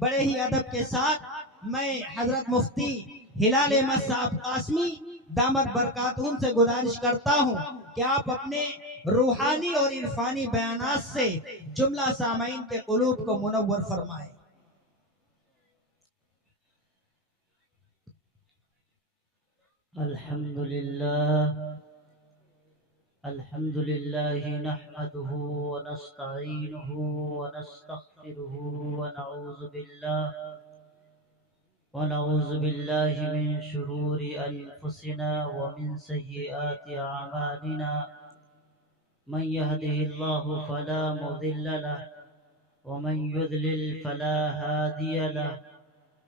बड़े ही अदब के साथ मैं हजरत मुफ्ती हिलाल अहमद साहब कासमी दामद बरकातहूम से गुजारिश करता हूँ कि आप अपने रूहानी और इरफानी बयानात से जुमला सामाइन के कुलूब को मुनव्वर फरमाएं। अल्हम्दुलिल्लाह नहमदुहु व नस्तईनुहु व नस्तगफिरुहु व नऊज़ु बिल्लाहि मिन शुरूरि अनफुसिना व मिन सय्यिआति अमालिना मन यहदिहिल्लाहु फला मुदिल्ल लहु व मन युद्लिल फला हादिय लहु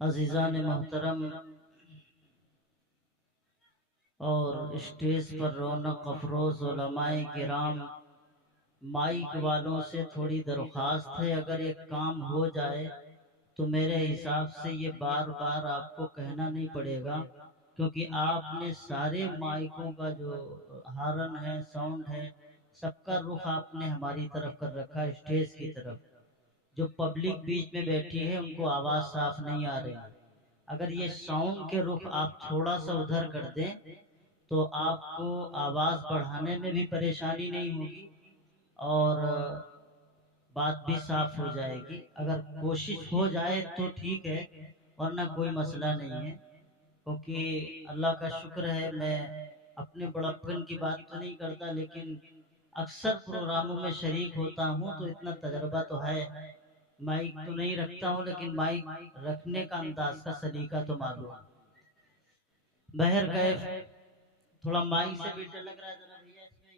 अज़ीज़ान मोहतरम और स्टेज पर रौनक अफरोज़ उलमाए किराम, माइक वालों से थोड़ी दरख्वास्त है, अगर ये काम हो जाए तो मेरे हिसाब से ये बार बार आपको कहना नहीं पड़ेगा, क्योंकि आपने सारे माइकों का जो हारन है, साउंड है, सबका रुख आपने हमारी तरफ कर रखा है, स्टेज की तरफ। जो पब्लिक बीच में बैठी है उनको आवाज़ साफ नहीं आ रही। अगर ये साउंड के रुख आप थोड़ा सा उधर कर दें तो आपको आवाज़ बढ़ाने में भी परेशानी नहीं होगी और बात भी साफ हो जाएगी। अगर कोशिश हो जाए तो ठीक है, वरना कोई मसला नहीं है, क्योंकि अल्लाह का शुक्र है, मैं अपने बड़प्पन की बात तो नहीं करता, लेकिन अक्सर प्रोग्रामों में शरीक होता हूँ तो इतना तजर्बा तो है। माइक तो नहीं रखता हूँ, लेकिन माइक रखने का अंदाज का सलीका तो मालूम है। बहर कैफ थोड़ा माइक से भी डर लग रहा है, जरा भैया इससे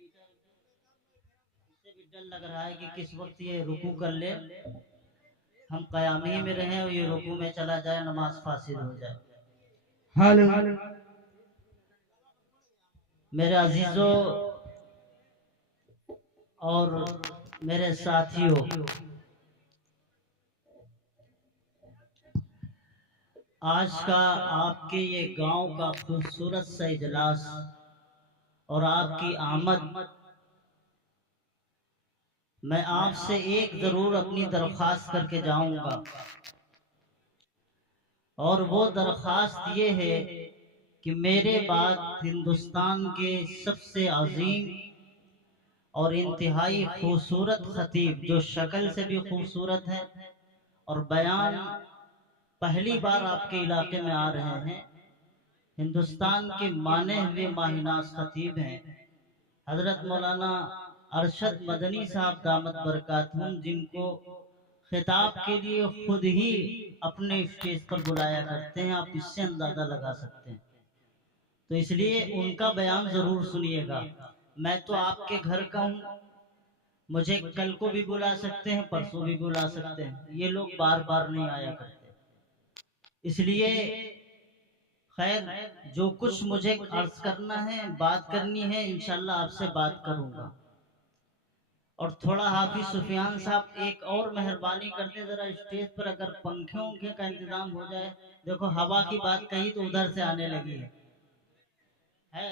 भी डर लग रहा है कि किस वक्त ये रुकू कर ले, हम कयामी में रहें और ये रुकू में चला जाए, नमाज फासिद हो जाए। हेलो मेरे अजीजों और मेरे साथियों, आज का आपके ये गांव का खूबसूरत सा इजलास और आपकी आमद, मैं आपसे एक जरूर अपनी दरख्वास्त करके जाऊंगा, और वो दरख्वास्त ये है कि मेरे बाद हिंदुस्तान के सबसे अजीम और इंतहाई खूबसूरत खतीब, जो शक्ल से भी खूबसूरत है और बयान पहली बार आपके इलाके में आ रहे हैं, हिंदुस्तान के माने हुए माहिनाज खतीब हैं हजरत मौलाना अरशद मदनी साहब दामत बरकातहूम, जिनको खिताब के लिए खुद ही अपने स्टेज पर बुलाया करते हैं, आप इससे अंदाजा लगा सकते हैं। तो इसलिए उनका बयान जरूर सुनिएगा। मैं तो आपके घर का हूँ, मुझे कल को भी बुला सकते हैं, परसों भी बुला सकते हैं, ये लोग बार बार नहीं आया करते। इसलिए खैर, जो कुछ मुझे अर्ज करना है, बात करनी है, इंशाल्लाह आपसे बात करूंगा। और थोड़ा हाफिज सुफियान साहब एक और मेहरबानी करते, जरा स्टेज पर अगर पंखे उंखे का इंतजाम हो जाए। देखो हवा की बात कही तो उधर से आने लगी है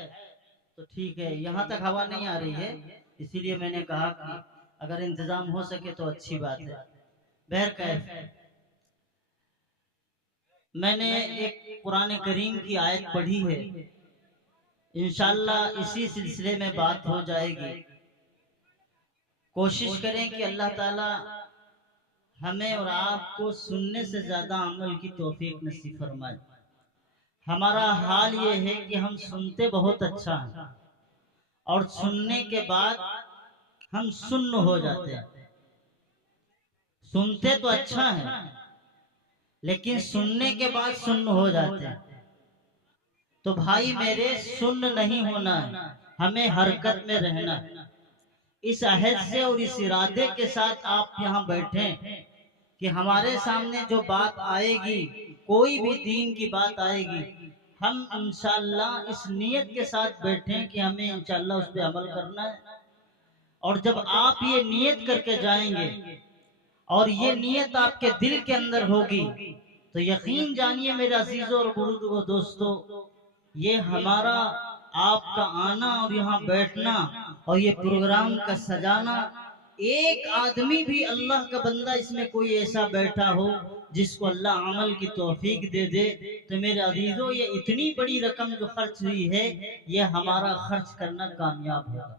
तो ठीक है, यहाँ तक हवा नहीं आ रही है, इसीलिए मैंने कहा कि अगर इंतजाम हो सके तो अच्छी बात है। बहरकैफ, मैंने एक कुरान करीम की आयत पढ़ी है, इंशाल्लाह इसी सिलसिले में बात हो जाएगी। कोशिश करें कि अल्लाह ताला हमें और आपको सुनने से ज्यादा अमल की तौफीक नसीब फरमाए। हमारा हाल ये है कि हम सुनते बहुत अच्छा है और सुनने के बाद हम सुन्न हो जाते हैं। सुनते तो अच्छा है, लेकिन सुनने के बाद सुन्न हो जाते हैं। तो भाई मेरे, सुन्न नहीं होना है, हमें हरकत में रहना है। इस अहद से और इस इरादे के साथ आप यहाँ बैठे कि हमारे सामने जो बात आएगी, कोई भी दीन की बात आएगी, हम इंशाअल्लाह इस नियत के साथ बैठें कि हमें इंशाअल्लाह उस पर अमल करना है। और जब आप ये नियत करके जाएंगे और ये नियत आपके दिल के अंदर होगी, तो यकीन जानिए मेरे अजीजों और बुजुर्गों दोस्तों, ये हमारा आपका आना और यहाँ बैठना और ये प्रोग्राम का सजाना, एक आदमी भी अल्लाह का बंदा इसमें कोई ऐसा बैठा हो जिसको अल्लाह अमल की तौफीक दे दे, तो मेरे अजीजों ये इतनी बड़ी रकम जो खर्च हुई है, ये हमारा खर्च करना कामयाब होगा।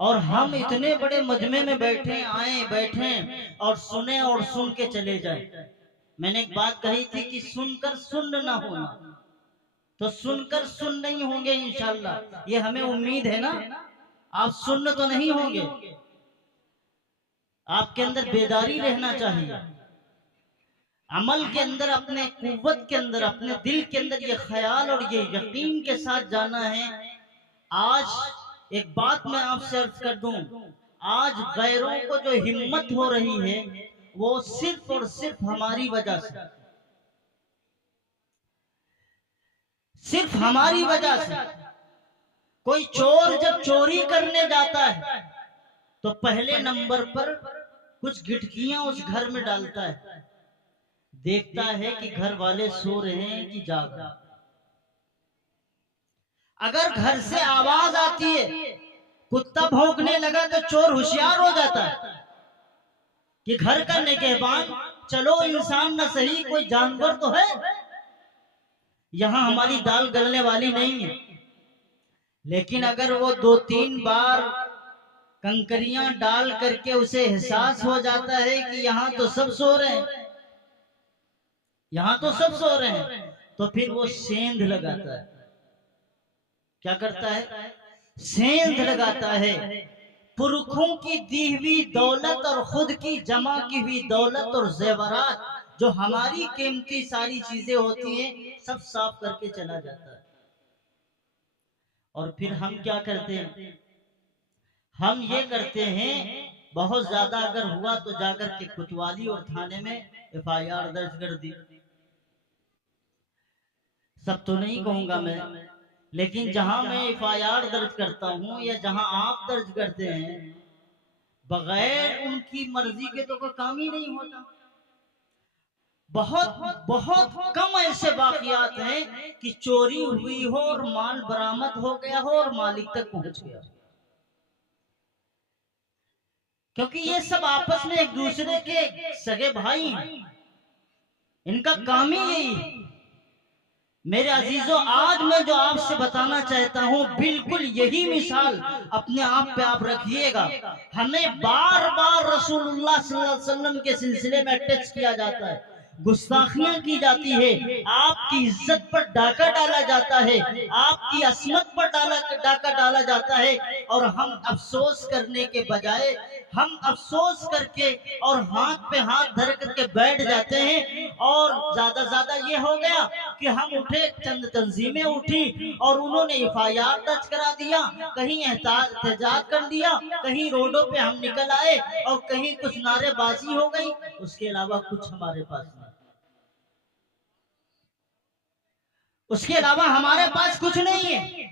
और हम इतने बड़े मजमे में बैठे और सुने और सुन के चले जाए। मैंने एक बात कही थी कि सुनकर सुन्न ना होना, तो सुनकर सुन नहीं होंगे इंशाअल्लाह, ये हमें उम्मीद है ना। आप सुन्न तो नहीं होंगे, आपके अंदर बेदारी रहना चाहिए, अमल के अंदर, अपने कुव्वत के अंदर, अपने दिल के अंदर ये ख्याल और ये यकीन के साथ जाना है। आज एक बात मैं आपसे अर्ज कर दूं, आज गैरों को जो हिम्मत हो रही है वो सिर्फ और सिर्फ हमारी वजह से, सिर्फ हमारी वजह से। कोई चोर जब चोरी करने जाता है तो पहले नंबर पर कुछ गिटकियां उस घर में डालता है, देखता है कि घर वाले सो रहे हैं कि जाग रहे। अगर घर से आवाज आती है, कुत्ता भौंकने लगा, तो चोर होशियार हो जाता है कि घर का निगहबान, चलो इंसान न सही कोई जानवर तो है, यहां हमारी दाल गलने वाली नहीं है। लेकिन अगर वो 2-3 बार कंकरियां डाल करके उसे एहसास हो जाता है कि यहाँ तो सब सो रहे हैं, यहाँ तो सब सो रहे हैं, तो फिर वो सेंध लगाता है। क्या करता है? सेंध लगाता है। पुरखों की दी हुई दौलत और खुद की जमा की हुई दौलत और जेवरात, जो हमारी कीमती सारी चीजें होती हैं, सब साफ करके चला जाता है। और फिर हम क्या करते हैं? हम ये करते हैं, बहुत ज्यादा अगर हुआ तो जाकर के कोतवाली और थाने में FIR दर्ज कर दी। सब तो नहीं कहूंगा मैं, लेकिन जहां मैं FIR दर्ज करता हूं या जहां आप दर्ज करते हैं, बगैर उनकी मर्जी के तो कोई काम ही नहीं होता। बहुत बहुत कम ऐसे वाकयात हैं कि चोरी हुई हो और माल बरामद हो गया हो और मालिक तक पहुंच गया, क्योंकि ये सब आपस में एक दूसरे के सगे भाई हैं, इनका काम ही यही है। मेरे अजीजों, आज मैं जो आपसे बताना चाहता हूं, बिल्कुल यही मिसाल अपने आप पे आप रखिएगा। हमें बार बार रसूलुल्लाह सल्लल्लाहु अलैहि वसल्लम के सिलसिले में टच किया जाता है, गुस्ताखियां की जाती है, आपकी इज्जत पर डाका डाला जाता है, आपकी अस्मत पर डाका डाला जाता है, और हम अफसोस करने के बजाय, हम अफसोस करके और हाथ पे हाथ धर करके बैठ जाते हैं। और ज्यादा ये हो गया कि हम उठे, चंद तंजीमें उठी और उन्होंने FIR दर्ज करा दिया, कहीं एहतजाज कर दिया, कहीं रोडों पे हम निकल आए और कहीं कुछ नारेबाजी हो गई, उसके अलावा कुछ हमारे पास नहीं, उसके अलावा हमारे पास कुछ नहीं है।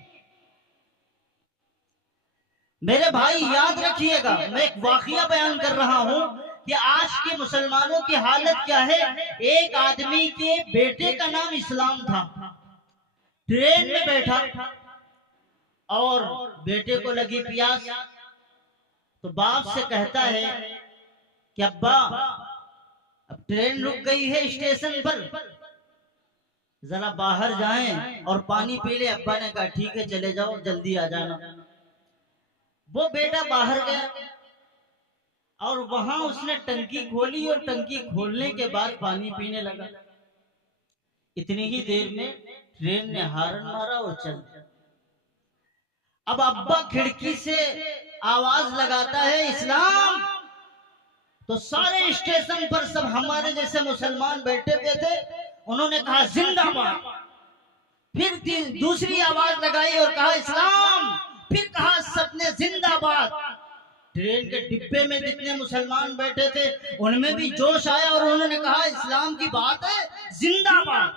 मेरे भाई याद रखिएगा, मैं एक वाकया बयान कर रहा हूं कि आज के मुसलमानों की हालत क्या है। एक आदमी के बेटे का नाम इस्लाम था, ट्रेन में बैठा और बेटे को लगी प्यास, तो बाप से कहता है कि अब्बा अब ट्रेन रुक गई है स्टेशन पर, जरा बाहर जाएं और पानी पी ले। अब्बा ने कहा ठीक है चले जाओ, जल्दी आ जाना। वो बेटा बाहर गया और वहां उसने टंकी खोली और टंकी खोलने के बाद पानी पीने लगा। इतनी ही देर में ट्रेन ने हार्न मारा और चल दिया। अब अब्बा खिड़की से आवाज लगाता है इस्लाम, तो सारे स्टेशन पर सब हमारे जैसे मुसलमान बैठे हुए थे, उन्होंने कहा जिंदाबाद। फिर दूसरी आवाज लगाई और कहा इस्लाम, फिर कहा सबने जिंदाबाद। ट्रेन के डिब्बे में जितने मुसलमान बैठे थे उनमें भी जोश आया और उन्होंने कहा इस्लाम की बात है, जिंदाबाद।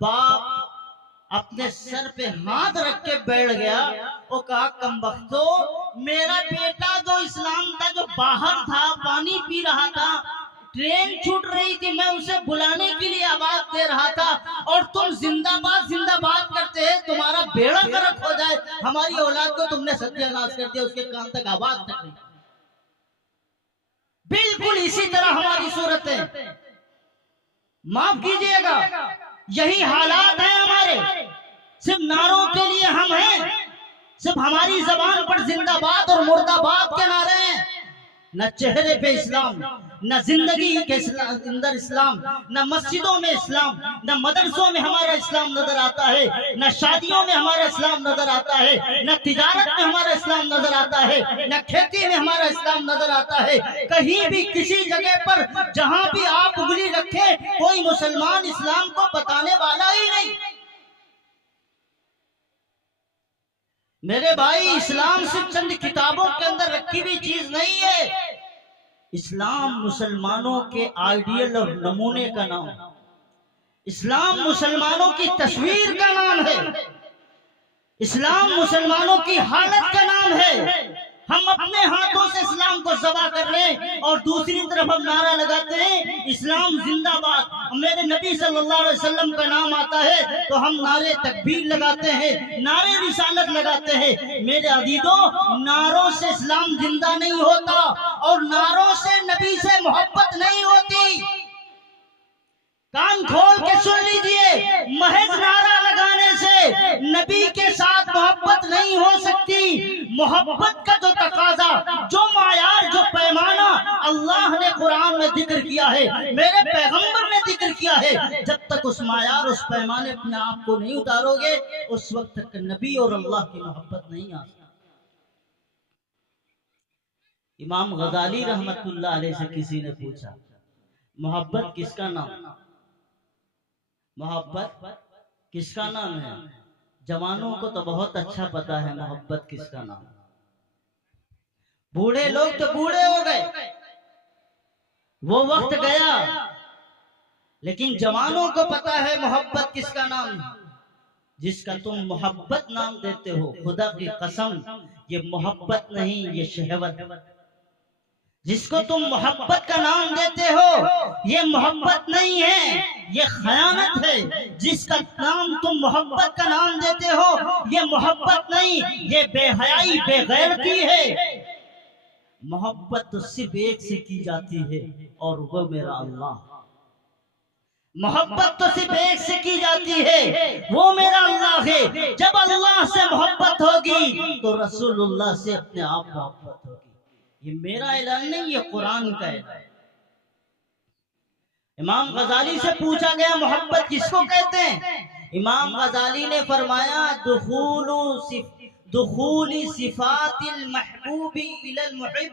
बाप अपने सर पे हाथ रख के बैठ गया और कहा कमबख्तो, मेरा बेटा जो इस्लाम था, जो बाहर था, पानी पी रहा था, ट्रेन छूट रही थी, मैं उसे बुलाने के लिए आवाज दे रहा था और तुम जिंदाबाद जिंदाबाद करते हैं, तुम्हारा बेड़ा गर्क हो जाए, हमारी औलाद को तुमने सत्यानाश कर दिया, उसके कान तक आवाज तक नहीं। बिल्कुल इसी तरह हमारी सूरत है। माफ कीजिएगा, यही हालात है हमारे। सिर्फ नारों के लिए हम हैं, सिर्फ हमारी जबान पर जिंदाबाद और मुर्दाबाद के नारे हैं। न चेहरे पे इस्लाम, न जिंदगी के अंदर इस्लाम, न मस्जिदों में इस्लाम, न मदरसों में हमारा इस्लाम नजर आता है, न शादियों में हमारा इस्लाम नजर आता है, न तिजारत में हमारा इस्लाम नजर आता है, न खेती में हमारा इस्लाम नजर आता है। कहीं भी किसी जगह पर जहां भी आप उंगली रखे, कोई मुसलमान इस्लाम को बताने वाला ही नहीं। मेरे भाई, इस्लाम सिर्फ चंद किताबों के अंदर रखी हुई चीज नहीं है। इस्लाम मुसलमानों के आइडियल और नमूने का नाम है। इस्लाम मुसलमानों की तस्वीर का नाम है। इस्लाम मुसलमानों की हालत का नाम है। हम अपने हाथों से इस्लाम को ज़बा कर रहे हैं और दूसरी तरफ हम नारा लगाते हैं इस्लाम जिंदाबाद। मेरे नबी सल्लल्लाहु अलैहि वसल्लम का नाम आता है तो हम नारे तकबीर लगाते हैं, नारे रिसालत लगाते हैं। मेरे अजीजों, नारों से इस्लाम जिंदा नहीं होता और नारों से नबी से मोहब्बत नहीं होती। कान खोल के सुन लीजिए, महज नारा लगाने से नबी के साथ मोहब्बत नहीं हो सकती। मोहब्बत का जो तकाजा, जो मायार, जो पैमाना अल्लाह ने कुरान में जिक्र किया है, मेरे पैगंबर ने जिक्र किया है, जब तक उस मायार, उस पैमाने अपने आप को नहीं उतारोगे, उस वक्त तक नबी और अल्लाह की मोहब्बत नहीं आ सकती। इमाम गजाली रहमतुल्लाह अलैह से किसी ने पूछा, मोहब्बत किसका नाम? मोहब्बत किसका नाम है? जवानों को तो बहुत अच्छा पता है मोहब्बत किसका नाम। बूढ़े लोग तो बूढ़े हो गए, वो वक्त गया, लेकिन जवानों को पता है मोहब्बत किसका नाम है। जिसका तुम मोहब्बत नाम देते हो, खुदा की कसम ये मोहब्बत नहीं, ये शहवत। जिसको तुम मोहब्बत का नाम देते हो, ये मोहब्बत नहीं है, ये खयानत है। जिसका नाम तुम मोहब्बत का नाम देते हो, ये मोहब्बत नहीं, ये बेहयाई, बेगैरती है। मोहब्बत तो सिर्फ एक से की जाती है और वो मेरा अल्लाह। मोहब्बत तो सिर्फ एक से की जाती है, वो मेरा अल्लाह है। जब अल्लाह से मोहब्बत होगी तो रसूलुल्लाह से अपने आप मोहब्बत होगी। ये मेरा ऐलान नहीं, ये कुरान का ऐलान। इमाम गजाली से पूछा गया मोहब्बत किसको कहते हैं? इमाम गजाली ने फरमाया दुखूली सिफातिल महबूबी इलल मुहिब।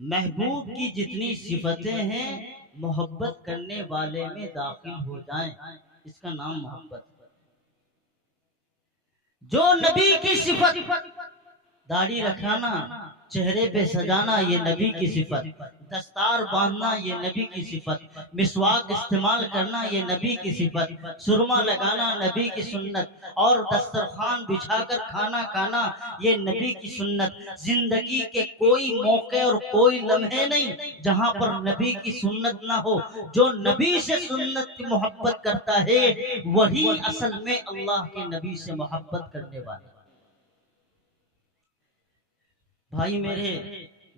महबूब की जितनी सिफतें हैं मोहब्बत करने वाले में दाखिल हो जाएं, इसका नाम मोहब्बत। जो नबी की सिफत, दाढ़ी रखाना, चेहरे पे सजाना, ये नबी की सिफत। दस्तार बांधना, ये नबी की सिफत। मिसवाक इस्तेमाल करना, ये नबी की सिफत। सुरमा लगाना नबी की सुन्नत। और दस्तरखान बिछाकर खाना खाना, ये नबी की सुन्नत। जिंदगी के कोई मौके और कोई लम्हे नहीं जहां पर नबी की सुन्नत ना हो। जो नबी से सुन्नत की मोहब्बत करता है वही असल में अल्लाह के नबी से मोहब्बत करने वाला। भाई मेरे,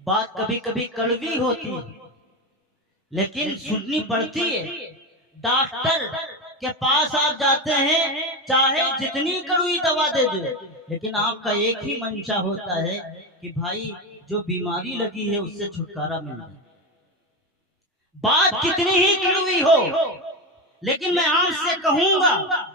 बात कभी कभी कड़वी होती है लेकिन सुननी पड़ती है। डॉक्टर के पास आप जाते हैं, चाहे जितनी कड़वी दवा दे दे, लेकिन आपका एक ही मंशा होता है कि भाई जो बीमारी लगी है उससे छुटकारा मिल जाए। बात कितनी ही कड़वी हो, लेकिन मैं आज से कहूंगा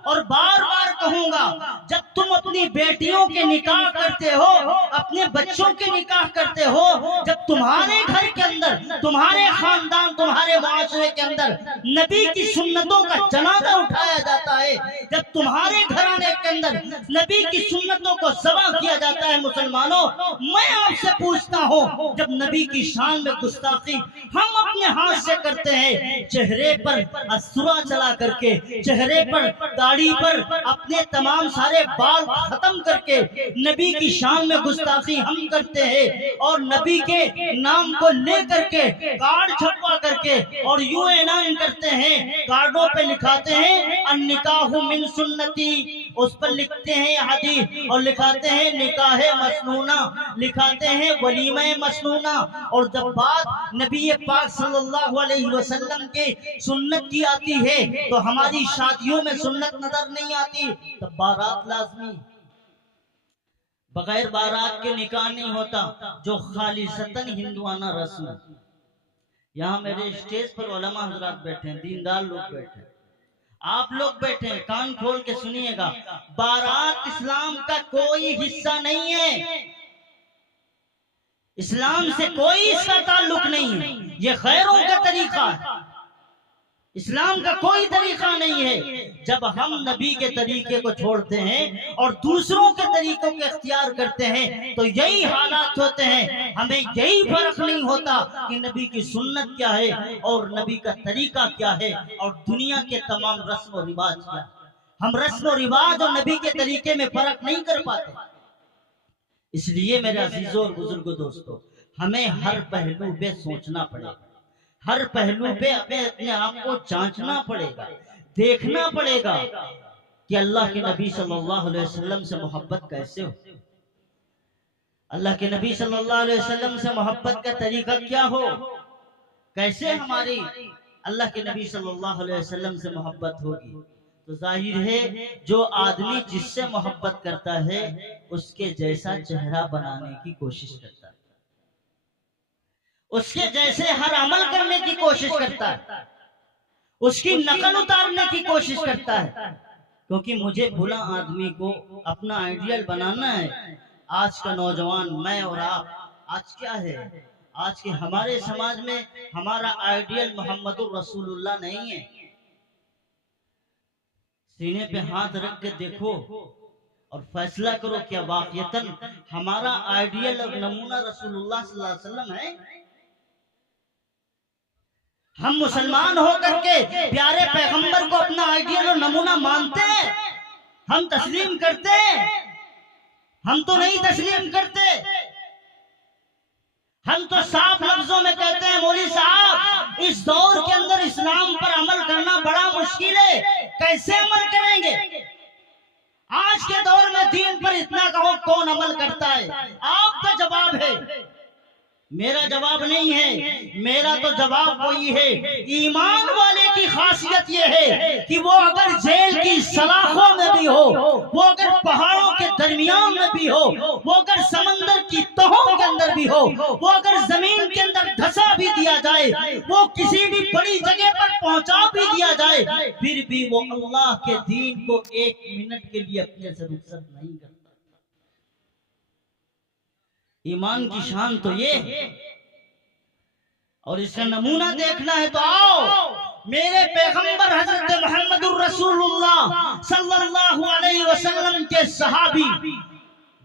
और बार बार कहूंगा, जब तुम अपनी बेटियों के निकाह करते हो, अपने बच्चों के निकाह करते हो, जब तुम्हारे घर के अंदर, तुम्हारे खानदान, तुम्हारे माशरे के अंदर नबी की सुन्नतों का जनाजा उठाया जाता है, जब तुम्हारे घराने के अंदर नबी की सुन्नतों को ज़बह किया जाता है। मुसलमानों, मैं आपसे पूछता हूँ, जब नबी की शान में गुस्ताखी हम अपने हाथ से करते हैं, चेहरे पर असुरा चला करके, चेहरे पर दाढ़ी पर अपने तमाम सारे बाल खत्म करके नबी की शान में गुस्ताखी हम करते हैं, और नबी के नाम को ले करके कार्ड छपवा करके और यूं ऐलान करते हैं, कार्डों पे लिखाते हैं अन्निकाहु मिन सुन्नती, उस पर लिखते हैं हदीस और लिखाते हैं निकाह मसनूना, लिखाते हैं वलीमा मसनूना। और जब बात नबी पाक सल्लल्लाहु अलैहि वसल्लम के सुन्नत की आती है तो हमारी शादियों में सुन्नत नजर नहीं आती। तो बारात लाजमी, बगैर बारात के निकाह नहीं होता, जो खालिसतन हिंदुआना रस्म है। यहाँ मेरे स्टेज पर उलमा हजरात बैठे हैं, दीनदार लोग बैठे हैं, आप लोग बैठे हैं, कान खोल के सुनिएगा। बारात इस्लाम का कोई हिस्सा नहीं है, इस्लाम से कोई इसका ताल्लुक नहीं है, ये खैरों का तरीका है, इस्लाम का कोई तरीका नहीं है। जब हम नबी के तरीके को छोड़ते हैं और दूसरों के तरीकों को इख्तियार करते हैं तो यही हालात होते हैं। हमें यही फर्क नहीं होता कि नबी की सुन्नत क्या है और नबी का तरीका क्या है और दुनिया के तमाम रस्म और रिवाज क्या है। हम रस्म और रिवाज और नबी के तरीके में फर्क नहीं कर पाते। इसलिए मेरे अजीजों और बुजुर्गों दोस्तों, हमें हर पहलू पे सोचना पड़ेगा, हर पहलू पे अपने आप को जांचना पड़ेगा, देखना पड़ेगा कि अल्लाह के नबी सल्लल्लाहु अलैहि वसल्लम से मोहब्बत कैसे हो, अल्लाह के नबी सल्लल्लाहु अलैहि वसल्लम से मोहब्बत का तरीका क्या हो, कैसे हमारी अल्लाह के नबी सल्लल्लाहु अलैहि वसल्लम से मोहब्बत होगी। तो जाहिर है जो आदमी जिससे मोहब्बत करता है उसके जैसा चेहरा बनाने की कोशिश करता है, उसके जैसे हर अमल करने की कोशिश करता है, उसकी नकल उतारने की कोशिश करता है, क्योंकि मुझे भुला आदमी को अपना आइडियल बनाना है। आज का नौजवान, मैं और आप, आज क्या है, आज के हमारे समाज में हमारा आइडियल मोहम्मदुर रसूलुल्लाह नहीं है। सीने पे हाथ रख के देखो और फैसला करो क्या वाकईतन हमारा आइडियल और नमूना रसूलुल्लाह सल्लल्लाहु अलैहि वसल्लम है। हम मुसलमान होकर के प्यारे पैगंबर को अपना आइडियल और नमूना मानते हैं, हम तस्लीम करते हैं? हम तो नहीं तस्लीम करते। हम तो साफ लफ्जों में कहते हैं मौलवी साहब इस दौर के अंदर इस्लाम पर अमल करना बड़ा मुश्किल है, कैसे अमल करेंगे? आज के दौर में दीन पर इतना कहो कौन अमल करता है? आपका जवाब है, मेरा जवाब नहीं है। मेरा तो जवाब वही है, ईमान वाले की खासियत यह है कि वो अगर जेल की सलाखों में भी हो, वो अगर पहाड़ों के दरमियान में भी हो, वो अगर समंदर की तहों के अंदर भी हो, वो अगर जमीन के अंदर धंसा भी दिया जाए, वो किसी भी बड़ी जगह पर पहुंचा भी दिया जाए, फिर भी वो अल्लाह के दीन को एक मिनट के लिए अपने से रुखसत नहीं करता। ईमान की शान तो ये है, और इसका नमूना देखना है तो आओ मेरे पैगंबर हजरत मोहम्मदुर रसूलुल्लाह सल्लल्लाहु अलैहि वसल्लम के सहाबी,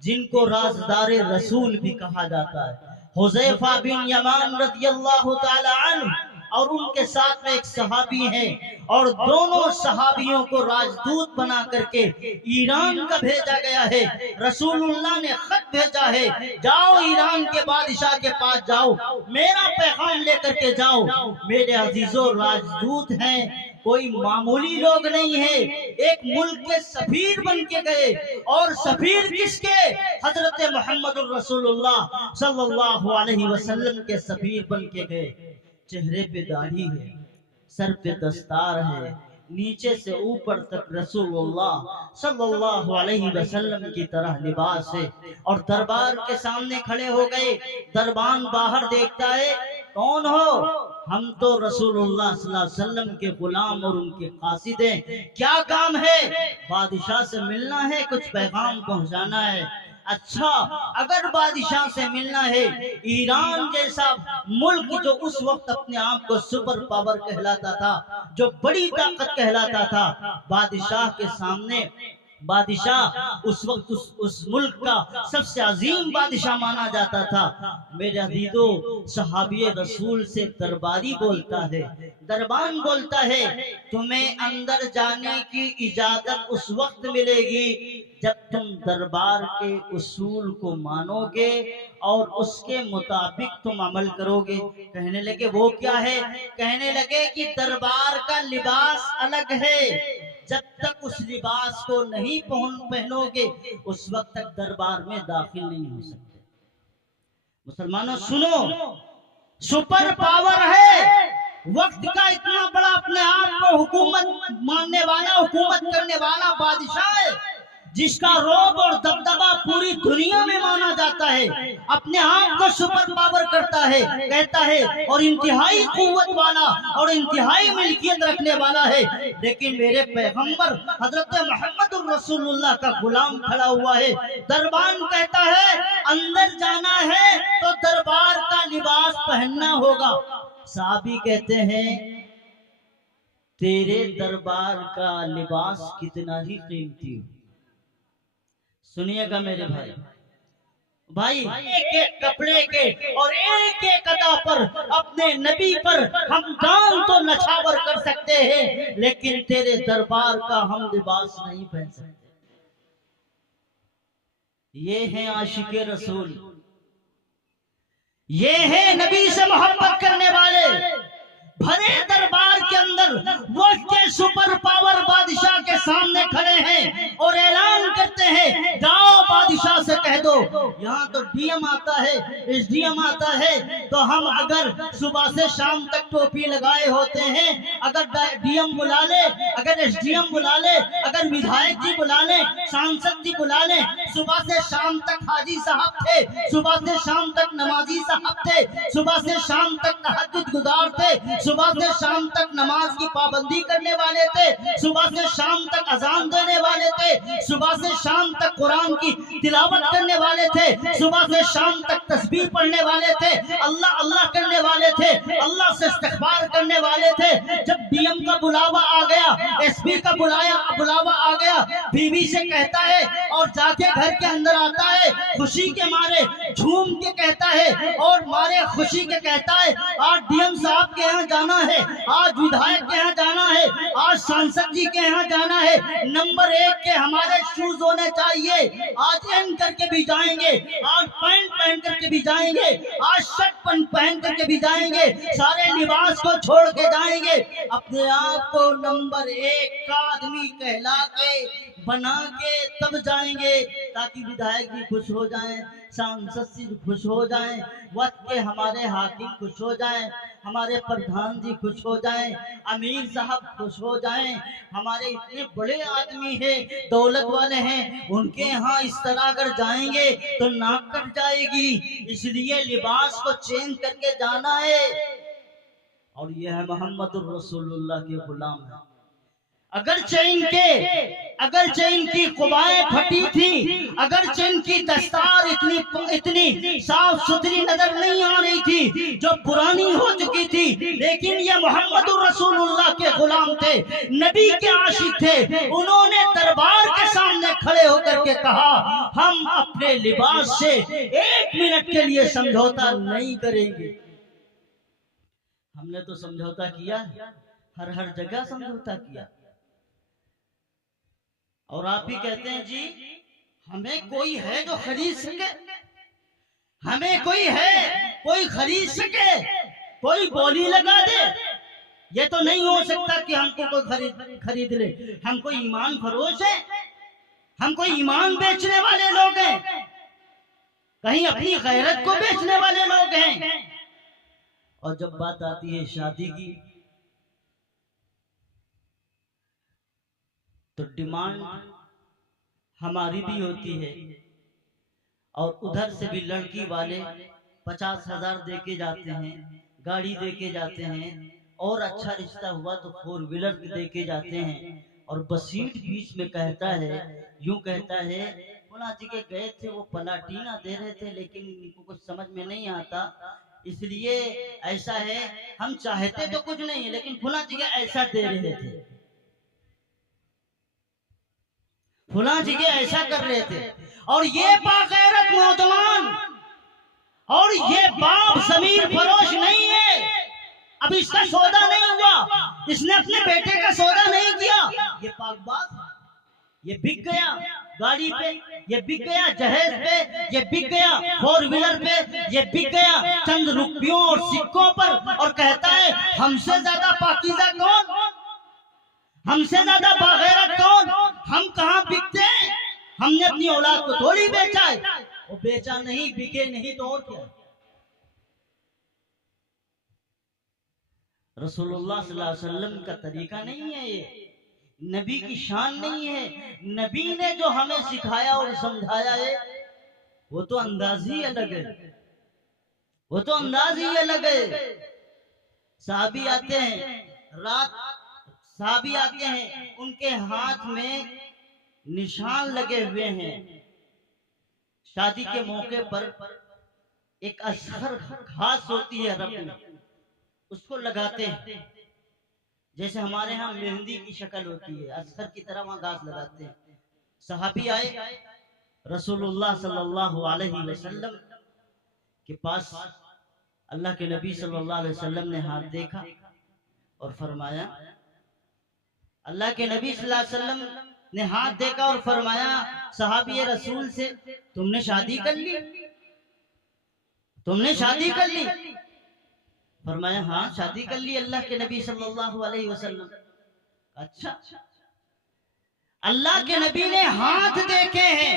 जिनको राज़दारे रसूल भी कहा जाता है, हुज़ैफा बिन यमान रज़ियल्लाहु ताला अन्हु, और उनके साथ में एक सहाबी है, और दोनों सहाबियों को राजदूत बना करके ईरान का भेजा गया है। रसूलुल्लाह ने खत भेजा है, जाओ ईरान के बादशाह के पास जाओ, मेरा पैगाम लेकर के जाओ। मेरे अजीजों, राजदूत हैं, कोई मामूली लोग नहीं है, एक मुल्क के सफीर बन के गए। और सफीर किसके? हजरत मोहम्मदुर रसूलुल्लाह सल्लल्लाहु अलैहि वसल्लम के सफीर बन के गए। चेहरे पे दाढ़ी है, सर पे दस्तार है, नीचे से ऊपर तक रसूलुल्लाह सल्लल्लाहु अलैहि वसल्लम की तरह लिबास है, और दरबार के सामने खड़े हो गए। दरबान बाहर देखता है, कौन हो? हम तो रसूलुल्लाह सल्लल्लाहु अलैहि वसल्लम के गुलाम और उनके कासिद हैं। क्या काम है? बादशाह से मिलना है, कुछ पैगाम पहुंचाना है। अच्छा, अगर बादशाह से मिलना है, ईरान जैसा मुल्क जो उस वक्त अपने आप को सुपर पावर कहलाता था, जो बड़ी ताकत कहलाता था, बादशाह के सामने बादशाह उस वक्त उस मुल्क का सबसे अजीम बादशाह माना जाता था। मेरे अजीजों, सहाबी रसूल से दरबारी बोलता है, दरबान बोलता है, तुम्हें अंदर जाने की इजाजत उस वक्त मिलेगी जब तुम दरबार के उसूल को मानोगे और उसके मुताबिक तुम अमल करोगे। कहने लगे वो क्या है? कहने लगे कि दरबार का लिबास अलग है, जब तक उस लिबास को नहीं पहनोगे उस वक्त तक दरबार में दाखिल नहीं हो सकते। मुसलमानों सुनो, सुपर पावर है, वक्त का इतना बड़ा अपने आप को हुकूमत मानने वाला, हुकूमत करने वाला बादशाह है, जिसका रोब और दबदबा पूरी दुनिया में माना जाता है, अपने आप को सुपर पावर करता है, कहता है, और इंतहाई कुव्वत वाला और इंतहाई मिल्कियत रखने वाला है। लेकिन मेरे पैगंबर हजरत मोहम्मद रसूलुल्लाह का गुलाम खड़ा हुआ है। दरबान कहता है अंदर जाना है तो दरबार का लिबास पहनना होगा। साहबी कहते हैं तेरे दरबार का लिबास कितना ही कीमती हो। सुनिएगा मेरे भाई, एक एक कपड़े के और एक एक अदा पर अपने नबी पर हम दाम तो नछावर कर सकते हैं, लेकिन तेरे दरबार का हम लिबास नहीं पहन सकते। ये है आशिके रसूल, ये है नबी से मोहब्बत करने वाले। भरे दरबार के अंदर वो के सुपर पावर बादशाह के सामने खड़े हैं और ऐलान करते हैं, जाओ बादशाह से कह दो यहाँ तो डीएम आता है, एसडीएम आता है, तो हम अगर सुबह से शाम तक टोपी लगाए होते हैं, अगर डीएम बुला ले, अगर एसडीएम बुला ले, अगर विधायक जी बुला ले, सांसद जी बुला ले, सुबह से शाम तक हाजी साहब थे, सुबह से शाम तक नमाजी साहब थे, सुबह से शाम तक तहज्जुद गुजार थे, सुबह से शाम तक नमाज की पाबंदी करने वाले थे, सुबह से शाम तक अजान देने वाले थे, सुबह से शाम तक कुरान की तिलावत करने वाले थे, सुबह से शाम तक तस्बीह पढ़ने वाले थे, अल्लाह अल्लाह करने वाले थे, अल्लाह से इस्तिग़फ़ार करने वाले थे। जब डीएम का बुलावा आ गया, एसपी का बुलावा आ गया, बीवी से कहता है और जाके घर के अंदर आता है, खुशी के मारे झूम के कहता है और मारे खुशी के कहता है, आज डीएम साहब के यहाँ जाना है, आज विधायक के यहाँ जाना है, आज सांसद जी के यहाँ जाना है, नंबर 1 के हमारे शूज होने चाहिए, आज इन करके भी जाएंगे, आज पैंट पहन करके भी जाएंगे, आज शर्ट पहन करके भी जाएंगे, सारे लिबास को छोड़ के जाएंगे, अपने आप को नंबर 1 का आदमी कहला के बना के तब जाएंगे, ताकि विधायक भी खुश हो जाएं, सांसद जी खुश हो जाएं, वक्त के हमारे हाकिम खुश हो जाएं, हमारे प्रधान जी खुश हो जाएं, अमीर साहब खुश हो जाएं, हमारे इतने बड़े आदमी हैं, दौलत वाले हैं, उनके यहाँ इस तरह अगर जाएंगे तो नाक कट जाएगी, इसलिए लिबास को चेंज करके जाना है। और यह है मोहम्मद रसूलुल्लाह के गुलाम है। अगरचे इनकी कुबाएं फटी थी, अगरचे इनकी दस्तार इतनी साफ सुथरी नजर नहीं आ रही थी, जो पुरानी हो चुकी थी, लेकिन ये मोहम्मद रसूलुल्लाह के गुलाम थे, नबी के आशिक थे। उन्होंने दरबार के सामने खड़े होकर के कहा, हम अपने लिबास से 1 मिनट के लिए समझौता नहीं करेंगे। हमने तो समझौता किया, हर जगह समझौता किया, और आप ही कहते हैं जी हमें कोई है जो खरीद सके, हमें कोई है कोई खरीद सके, कोई बोली लगा दे। ये तो नहीं हो सकता कि हमको कोई खरीद ले। हम कोई ईमान फरोश है, हम कोई ईमान बेचने वाले लोग हैं, कहीं अपनी गैरत को बेचने वाले लोग हैं। और जब बात आती है शादी की, तो डिमांड हमारी भी होती है, और उधर से भी लड़की वाले 50,000 देके जाते हैं, गाड़ी देके जाते हैं, और अच्छा रिश्ता हुआ तो 4 व्हीलर देके जाते हैं। और बसीट बीच में कहता है, यूं कहता है, फुला जी के गए थे, वो पलाटीना दे रहे थे, लेकिन इनको कुछ समझ में नहीं आता, इसलिए ऐसा है, हम चाहते तो कुछ नहीं है, लेकिन फुला जी के ऐसा दे रहे थे। फुला जी ऐसा कर रहे थे। और ये बागैरत नौजवान और ये बाप जमीर फरोश नहीं है, अब इसका सौदा नहीं हुआ, इसने अपने बेटे का सौदा नहीं किया, ये पाकबाज, ये बिक गया गाड़ी पे, ये बिक गया जहेज पे, ये बिक गया 4 व्हीलर पे, ये बिक गया चंद रुपयों और सिक्कों पर, और कहता है हमसे ज्यादा पाकीज़ा कौन, हमसे ज्यादा बागैरत कौन। हम कहाँ बिकते हैं, हमने अपनी औलाद को थोड़ी बेचा है, वो बेचा नहीं, बिके नहीं तो और क्या। रसूलुल्लाह सल्लल्लाहु अलैहि वसल्लम का तरीका नहीं है ये, नबी की शान नहीं है। नबी ने जो हमें सिखाया और समझाया है वो तो अंदाज ही अलग है, वो तो अंदाज ही अलग है। साहबी आते हैं रात, साहबी आते हैं, उनके हाथ में निशान लगे हुए हैं, शादी के मौके पर एक असहर घास होती है अरब में, उसको लगाते हैं, जैसे हमारे यहाँ मेहंदी की शक्ल होती है, असहर की तरह वहां घास लगाते हैं। सहाबी आए रसूलुल्लाह सल्लल्लाहु अलैहि वसल्लम के पास, अल्लाह के नबी सल्लल्लाहु अलैहि वसल्लम ने हाथ देखा और फरमाया, अल्लाह के नबी सल्लल्लाहु अलैहि वसल्लम ने हाथ देखा और फरमाया सहाबी रसूल से, तुमने शादी कर ली, तुमने शादी कर ली। फरमाया हाँ शादी कर ली अल्लाह के नबी सल्लल्लाहु अलैहि वसल्लम। अच्छा, अल्लाह के नबी ने हाथ देखे हैं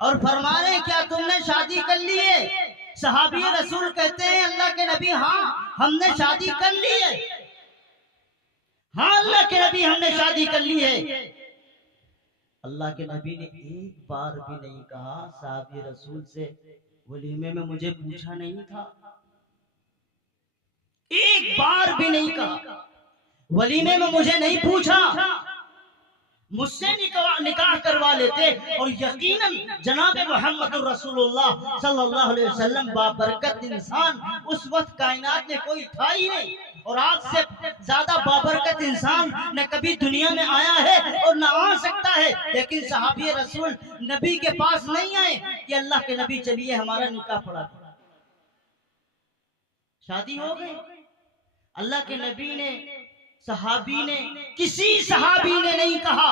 और फरमा रहे क्या तुमने शादी कर ली है। सहाबी रसूल कहते हैं अल्लाह के नबी हाँ हमने शादी कर ली है, हाँ अल्लाह के नबी हमने शादी कर ली है। अल्लाह के नबी ने एक बार भी नहीं कहा सहाबी रसूल से वलीमे में मुझे पूछा नहीं था, एक बार भी नहीं कहा वलीमे में मुझे नहीं पूछा, मुझसे निकाह करवा लेते। और यकीनन जनाब मोहम्मद रसूलुल्लाह सल्लल्लाहु अलैहि वसल्लम बाबरकत इंसान उस वक्त कायनात में कोई था ही नहीं, और आपसे ज्यादा बाबरकत इंसान न कभी दुनिया में आया है और न आ सकता है। लेकिन सहाबी रसूल नबी के पास नहीं आए कि अल्लाह के नबी चलिए हमारा निकाह पड़ा था, शादी हो गई। अल्लाह के नबी ने, सहाबी ने, किसी सहाबी ने नहीं कहा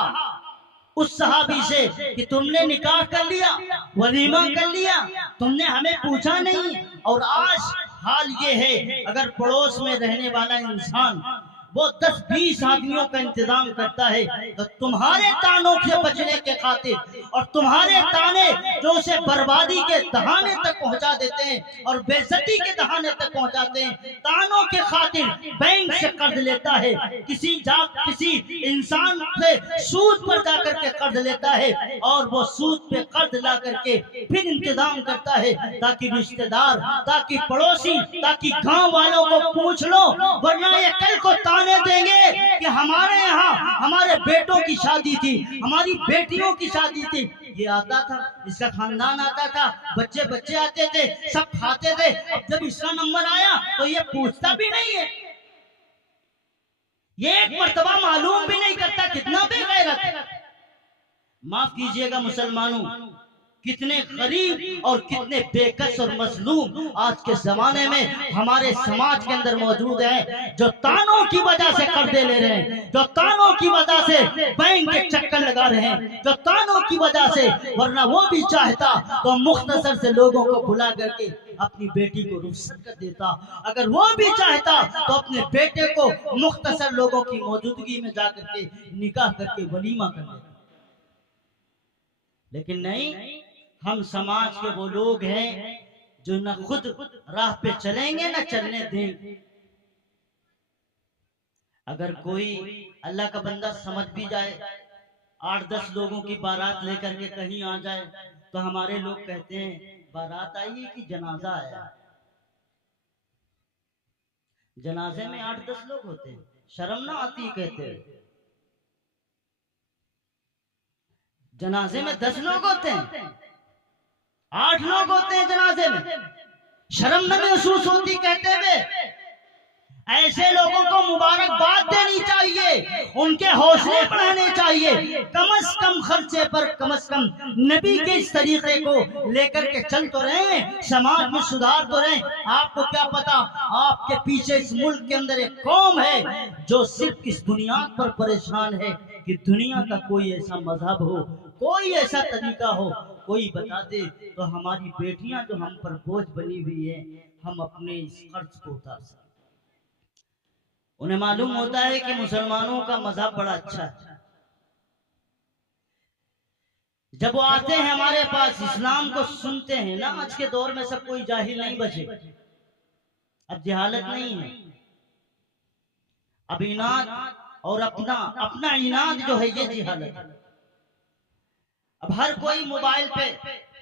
उस सहाबी से कि तुमने निकाह कर लिया, वलीमा कर लिया, तुमने हमें पूछा नहीं। और आज हाल ये है, अगर पड़ोस में रहने वाला इंसान वो 10-20 आदमियों का इंतजाम करता है तो तुम्हारे तानों से बचने के खातिर और तुम्हारे ताने जो उसे बर्बादी के दहाने तक पहुंचा देते हैं और बेइज्जती के दहाने तक पहुंचाते हैं, तानों के खातिर बैंक से कर्ज लेता है, किसी इंसान से सूद पर जाकर के कर्ज लेता है और वो सूद पे कर्ज ला करके फिर इंतजाम करता है ताकि रिश्तेदार, ताकि पड़ोसी, ताकि गांव वालों को पूछ लो, वरना ये कल को देंगे कि हमारे यहाँ हमारे बेटों की शादी थी, हमारी बेटियों की शादी थी, ये आता था, इसका खानदान आता था, बच्चे आते थे, सब खाते थे। अब जब इसका नंबर आया तो ये पूछता भी नहीं है, ये एक मर्तबा मालूम भी नहीं करता कितना बेगैरत है। माफ कीजिएगा मुसलमानों, कितने गरीब और कितने बेकस और मजलूम आज के जमाने में हमारे समाज के अंदर मौजूद हैं, जो तानों की वजह से कर्जे ले रहे हैं, जो तानों की वजह से बैंक के चक्कर लगा रहे हैं, जो तानों की वजह से, वरना वो भी चाहता तो मुख्तसर से लोगों को बुला करके अपनी बेटी को रुखसत कर देता, अगर वो भी चाहता तो अपने बेटे को मुख्तसर लोगों की मौजूदगी में जाकर के निकाह करके वलीमा कर देता। लेकिन नहीं, हम समाज के वो लोग हैं जो न खुद राह पे चलेंगे न चलने देंगे। अगर कोई अल्लाह का बंदा समझ भी जाए, 8-10 लोगों की बारात लेकर के कहीं आ जाए तो हमारे लोग कहते हैं बारात आई है कि जनाजा आया। जनाजे में 8-10 लोग होते हैं, शर्म ना आती कहते हैं। जनाजे में 10 लोग होते हैं, 8 लोग होते हैं जनाजे में, शर्म न महसूस होती कहते हुए। ऐसे लोगों को मुबारकबाद देनी चाहिए, उनके हौसले बढ़ाने चाहिए। कम से कम खर्चे पर कम से कम नबी के इस तरीके को लेकर के चल तो रहे, समाज में सुधार तो रहे। आपको क्या पता, आपके पीछे इस मुल्क के अंदर एक कौम है जो सिर्फ इस बुनियाद पर परेशान है कि दुनिया का कोई ऐसा मजहब हो, कोई ऐसा तरीका हो, कोई बता दे तो हमारी बेटियां जो हम पर बोझ बनी हुई है, हम अपने इस कर्ज को उतार सकें। उन्हें मालूम होता है कि मुसलमानों का मजहब बड़ा अच्छा है। जब वो आते हैं हमारे पास, इस्लाम को सुनते हैं ना, आज के दौर में सब कोई जाहिल नहीं बचे, अब जहालत नहीं है, अब इनाद और अपना इनाद जो है ये जिहालत है। अब हर कोई मोबाइल पे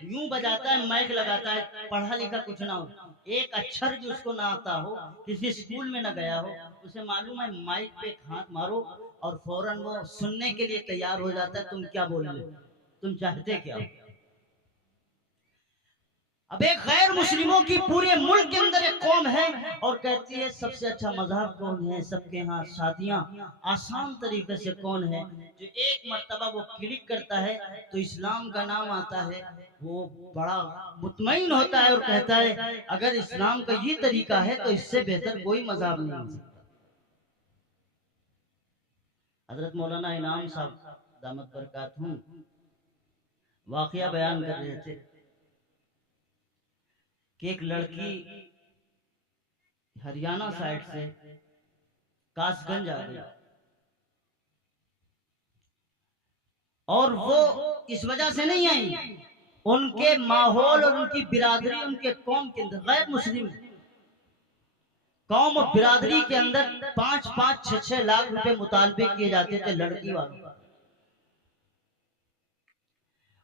यूं बजाता है, माइक लगाता है, पढ़ा लिखा कुछ ना हो, एक अक्षर भी उसको ना आता हो, किसी स्कूल में ना गया हो, उसे मालूम है माइक पे एक हाथ मारो और फौरन वो सुनने के लिए तैयार हो जाता है, तुम क्या बोल रहे हो, तुम चाहते क्या हो। अब एक गैर मुस्लिमों की पूरे मुल्क के अंदर एक कौम है और कहती है सबसे अच्छा मजहब कौन है, सबके यहाँ शादियां आसान तरीके से कौन है। जो एक मर्तबा वो क्लिक करता है तो इस्लाम का नाम आता है, वो बड़ा मुतमईन होता है और कहता है अगर इस्लाम का ये तरीका है तो इससे बेहतर कोई मजहब नहीं हो सकता। हजरत मौलाना इनाम साहब दामत बरकातहू वाकया बयान कर रहे थे कि एक लड़की हरियाणा साइड से कासगंज आ गई और वो इस वजह से नहीं आई, उनके माहौल और उनकी बिरादरी, उनके कौम के अंदर, गैर मुस्लिम कौम और बिरादरी के अंदर 5-5, 6-6 लाख रुपए मुतालबे किए जाते थे लड़की वालों।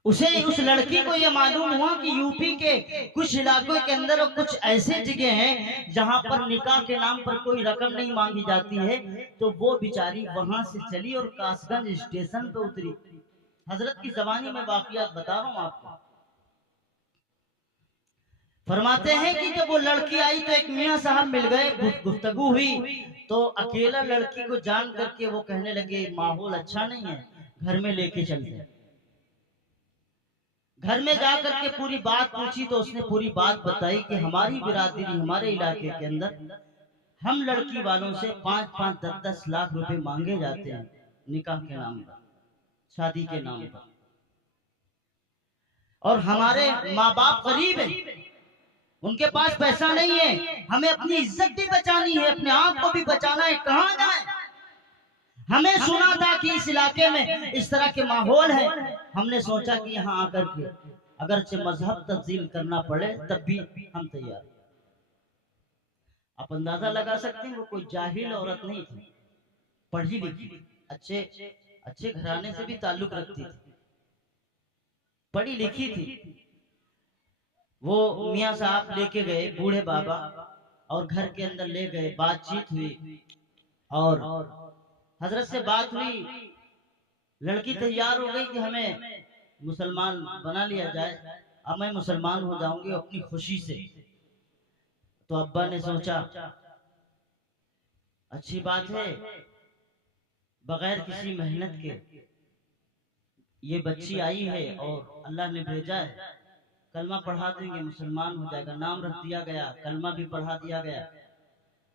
उस लड़की को यह मालूम हुआ कि यूपी के कुछ इलाकों के अंदर और कुछ ऐसे जगह हैं जहां पर निकाह के नाम पर कोई रकम नहीं मांगी जाती है, तो वो बेचारी वहां से चली और कासगंज स्टेशन पे उतरी। हजरत की जबानी में वाकयात बता रहा हूं आपको। फरमाते हैं कि जब वो लड़की आई तो एक मियां साहब मिल गए, गुफ्तगू हुई, तो अकेला लड़की को जान करके वो कहने लगे माहौल अच्छा नहीं है, घर में लेके चलते। घर में जाकर के पूरी बात पूछी तो उसने पूरी बात बताई कि हमारी बिरादरी, हमारे इलाके के अंदर हम लड़की वालों से 5-5, 10-10 लाख रुपए मांगे जाते हैं निकाह के नाम पर, शादी के नाम पर, और हमारे माँ बाप गरीब हैं, उनके पास पैसा नहीं है, हमें अपनी इज्जत भी बचानी है, अपने आप को भी बचाना है, कहाँ जाए। हमें सुना था कि इस इलाके में इस तरह के माहौल है, हमने सोचा कि यहाँ आकर के अगरचे मजहब तब्दील करना पड़े तब भी हम तैयार। आप अंदाजा लगा सकते हैं वो कोई जाहिल औरत नहीं थी, पढ़ी लिखी, अच्छे घराने से भी ताल्लुक रखती थी, पढ़ी लिखी थी। वो मियाँ साहब लेके गए, बूढ़े बाबा, और घर के अंदर ले गए, बातचीत हुई और हजरत से बात हुई, लड़की तैयार हो गई कि हमें मुसलमान बना लिया जाए, अब मैं मुसलमान हो जाऊंगी अपनी खुशी से। तो अब्बा ने सोचा अच्छी बात है, बगैर किसी मेहनत के ये बच्ची आई है और अल्लाह ने भेजा है, कलमा पढ़ा देंगे, मुसलमान हो जाएगा। नाम रख दिया गया, कलमा भी पढ़ा दिया गया।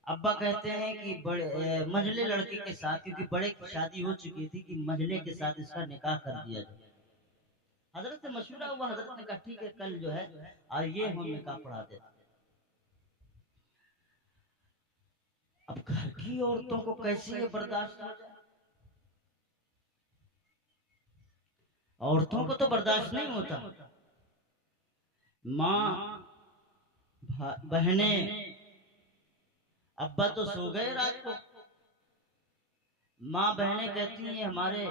अब्बा कहते हैं कि बड़े मंझले लड़के के साथ, क्योंकि बड़े की शादी हो चुकी थी, कि मंझले के साथ इसका निकाह कर दिया जाए। हजरत से मशवरा हुआ, हजरत ने कहा ठीक है, कल जो है आइए हम निकाह पढ़ा देते। अब घर की औरतों को कैसे ये बर्दाश्त हो जाए, औरतों को तो बर्दाश्त नहीं होता। माँ बहने, अब्बा तो सो गए रात को, माँ बहनें कहती हैं हमारे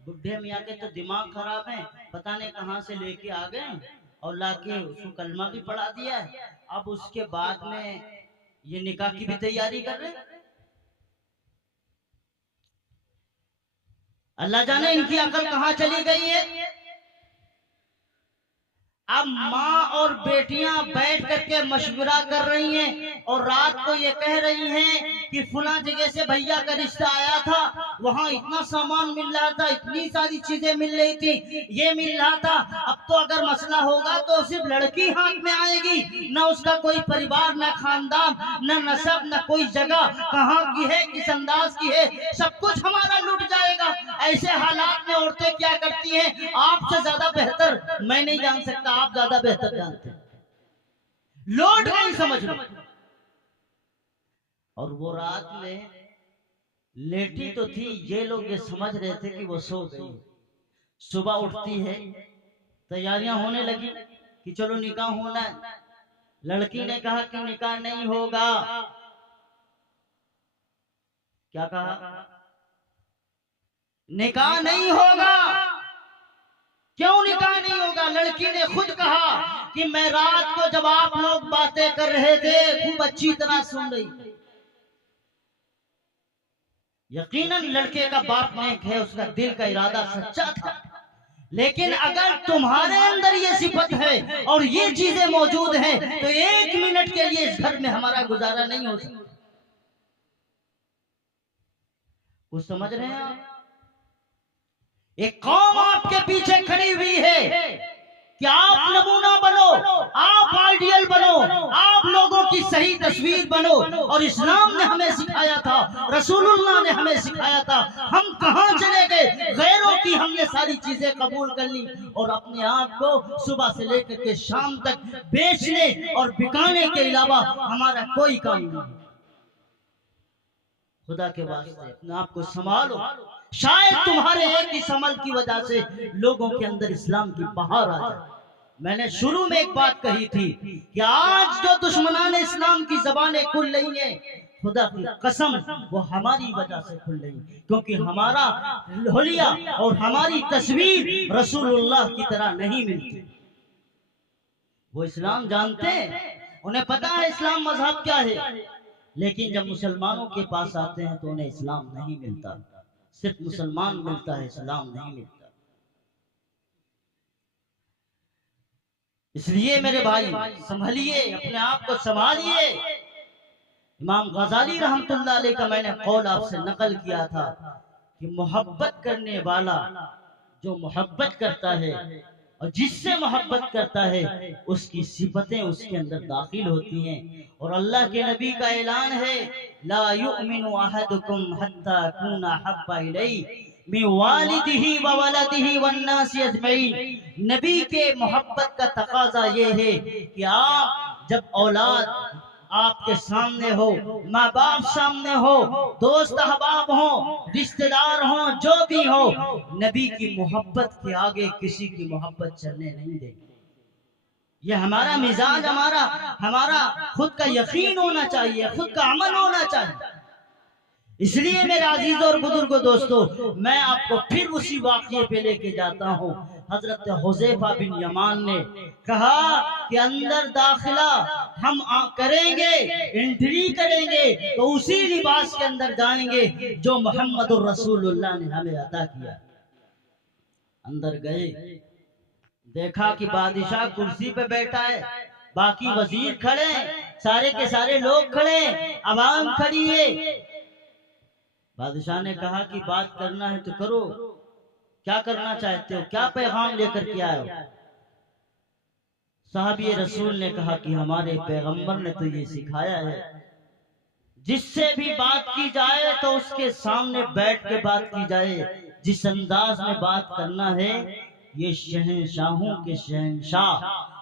बुढ़े मियाँ के तो दिमाग खराब है, पता नहीं कहाँ से लेके आ गए और लाके उसको कलमा भी पढ़ा दिया है, अब उसके बाद में ये निकाह की भी तैयारी कर रहे। अल्लाह जाने इनकी अकल कहाँ चली गई है। अब माँ और बेटियां बैठ करके मशवरा कर रही हैं और रात को ये कह रही हैं कि फुला जगह से भैया का रिश्ता आया था वहाँ इतना सामान मिल रहा था, इतनी सारी चीजें मिल रही थी, ये मिल रहा था। अब तो अगर मसला होगा तो सिर्फ लड़की हाथ में आएगी, न उसका कोई परिवार, न खानदान, न नसब, न कोई जगह कहाँ की है, किस अंदाज की है, सब कुछ हमारा लूट जाएगा। ऐसे हालात में औरतें क्या करती हैं, आपसे ज्यादा बेहतर मैं नहीं जान सकता, आप ज्यादा बेहतर जानते हैं। लौट गई समझ लो। और वो रात में लेटी तो थी, ये लोग ये समझ रहे थे कि वो सो गई। सुबह उठती है, तैयारियां होने लगी कि चलो निकाह होना है। लड़की ने कहा कि निकाह नहीं होगा। क्या कहा? निकाह नहीं होगा। क्यों निकाह नहीं होगा? लड़की ने खुद कहा कि मैं रात को जब आप लोग बातें कर रहे थे खूब अच्छी तरह सुन रही। यकीनन लड़के का बाप नेक है, उसका दिल का इरादा सच्चा था, लेकिन अगर तुम्हारे अंदर ये सिफत है और ये चीजें मौजूद हैं तो 1 मिनट के लिए इस घर में हमारा गुजारा नहीं हो सकता। कुछ समझ रहे हैं आप? एक कौम आपके पीछे खड़ी हुई है कि आप नमूना बनो, आप आइडियल बनो, आप लोगों की सही तस्वीर बनो। और इस्लाम ने हमें सिखाया था, रसूलुल्लाह ने हमें सिखाया था। हम कहां चले गए? गैरों की हमने सारी चीजें कबूल कर ली और अपने आप को सुबह से लेकर के शाम तक बेचने और बिकाने के अलावा हमारा कोई काम नहीं। खुदा के वास्ते अपने आप को संभालो। शायद तुम्हारे एक ही अमल की वजह से लोगों के अंदर इस्लाम की बहार आ जाए। मैंने शुरू में एक बात कही थी कि आज जो दुश्मनान इस्लाम की जबानें खुल रही हैं, खुदा की कसम वो हमारी वजह से खुल रही, क्योंकि हमारा हुलिया और हमारी तस्वीर रसूलुल्लाह की तरह नहीं मिलती। वो इस्लाम जानते हैं, उन्हें पता है इस्लाम मजहब क्या है, लेकिन जब मुसलमानों के पास आते हैं तो उन्हें इस्लाम नहीं मिलता। सिर्फ मुसलमान मिलता है, इस्लाम नहीं मिलता। इसलिए मेरे भाई संभलिए, अपने आप को संभालिए। इमाम गजाली रहमतुल्लाह अलैह का मैंने कौल आपसे नकल किया था कि मोहब्बत करने वाला जो मोहब्बत करता है और जिससे मोहब्बत करता है उसकी सिफतें उसके अंदर दाखिल होती हैं। और अल्लाह के नबी का ऐलान है, ला युमिनु अहदुकुम हत्ता कुना हब्बा इलैहि मिन वालिदिही व वलदिही वन नासि अजमईन। नबी के मोहब्बत का तकाजा ये है कि आप जब औलाद आपके सामने हो, माँ बाप सामने हो, दोस्त अहबाब हो, रिश्तेदार हो, जो भी हो, नबी की मोहब्बत के आगे किसी की मोहब्बत चलने नहीं देगी। ये हमारा मिजाज, हमारा खुद का यकीन होना चाहिए, खुद का अमल होना चाहिए। इसलिए मेरे अजीज और बुजुर्गों दोस्तों, मैं आपको फिर उसी वाक़ये पे लेके जाता हूँ। हजरत हुज़ैफा बिन यमान ने कहा कि अंदर दाखिला हम करेंगे, एंट्री करेंगे तो उसी लिबास के अंदर जाएंगे जो मोहम्मदुर रसूलुल्लाह ने हमें अता किया। अंदर गए, देखा कि बादशाह कुर्सी पे बैठा है, बाकी वजीर खड़े, सारे के सारे लोग खड़े, अवाम खड़ी है। बादशाह ने कहा कि बात करना है तो करो, क्या करना चाहते हो, क्या पैगाम लेकर के आए हो? साहबी रसूल ने कहा कि हमारे पैगंबर ने तो ये सिखाया है, जिससे भी बात की जाए तो उसके सामने बैठ के बात की जाए। जिस अंदाज में बात करना है, ये शहंशाहों के शहंशाह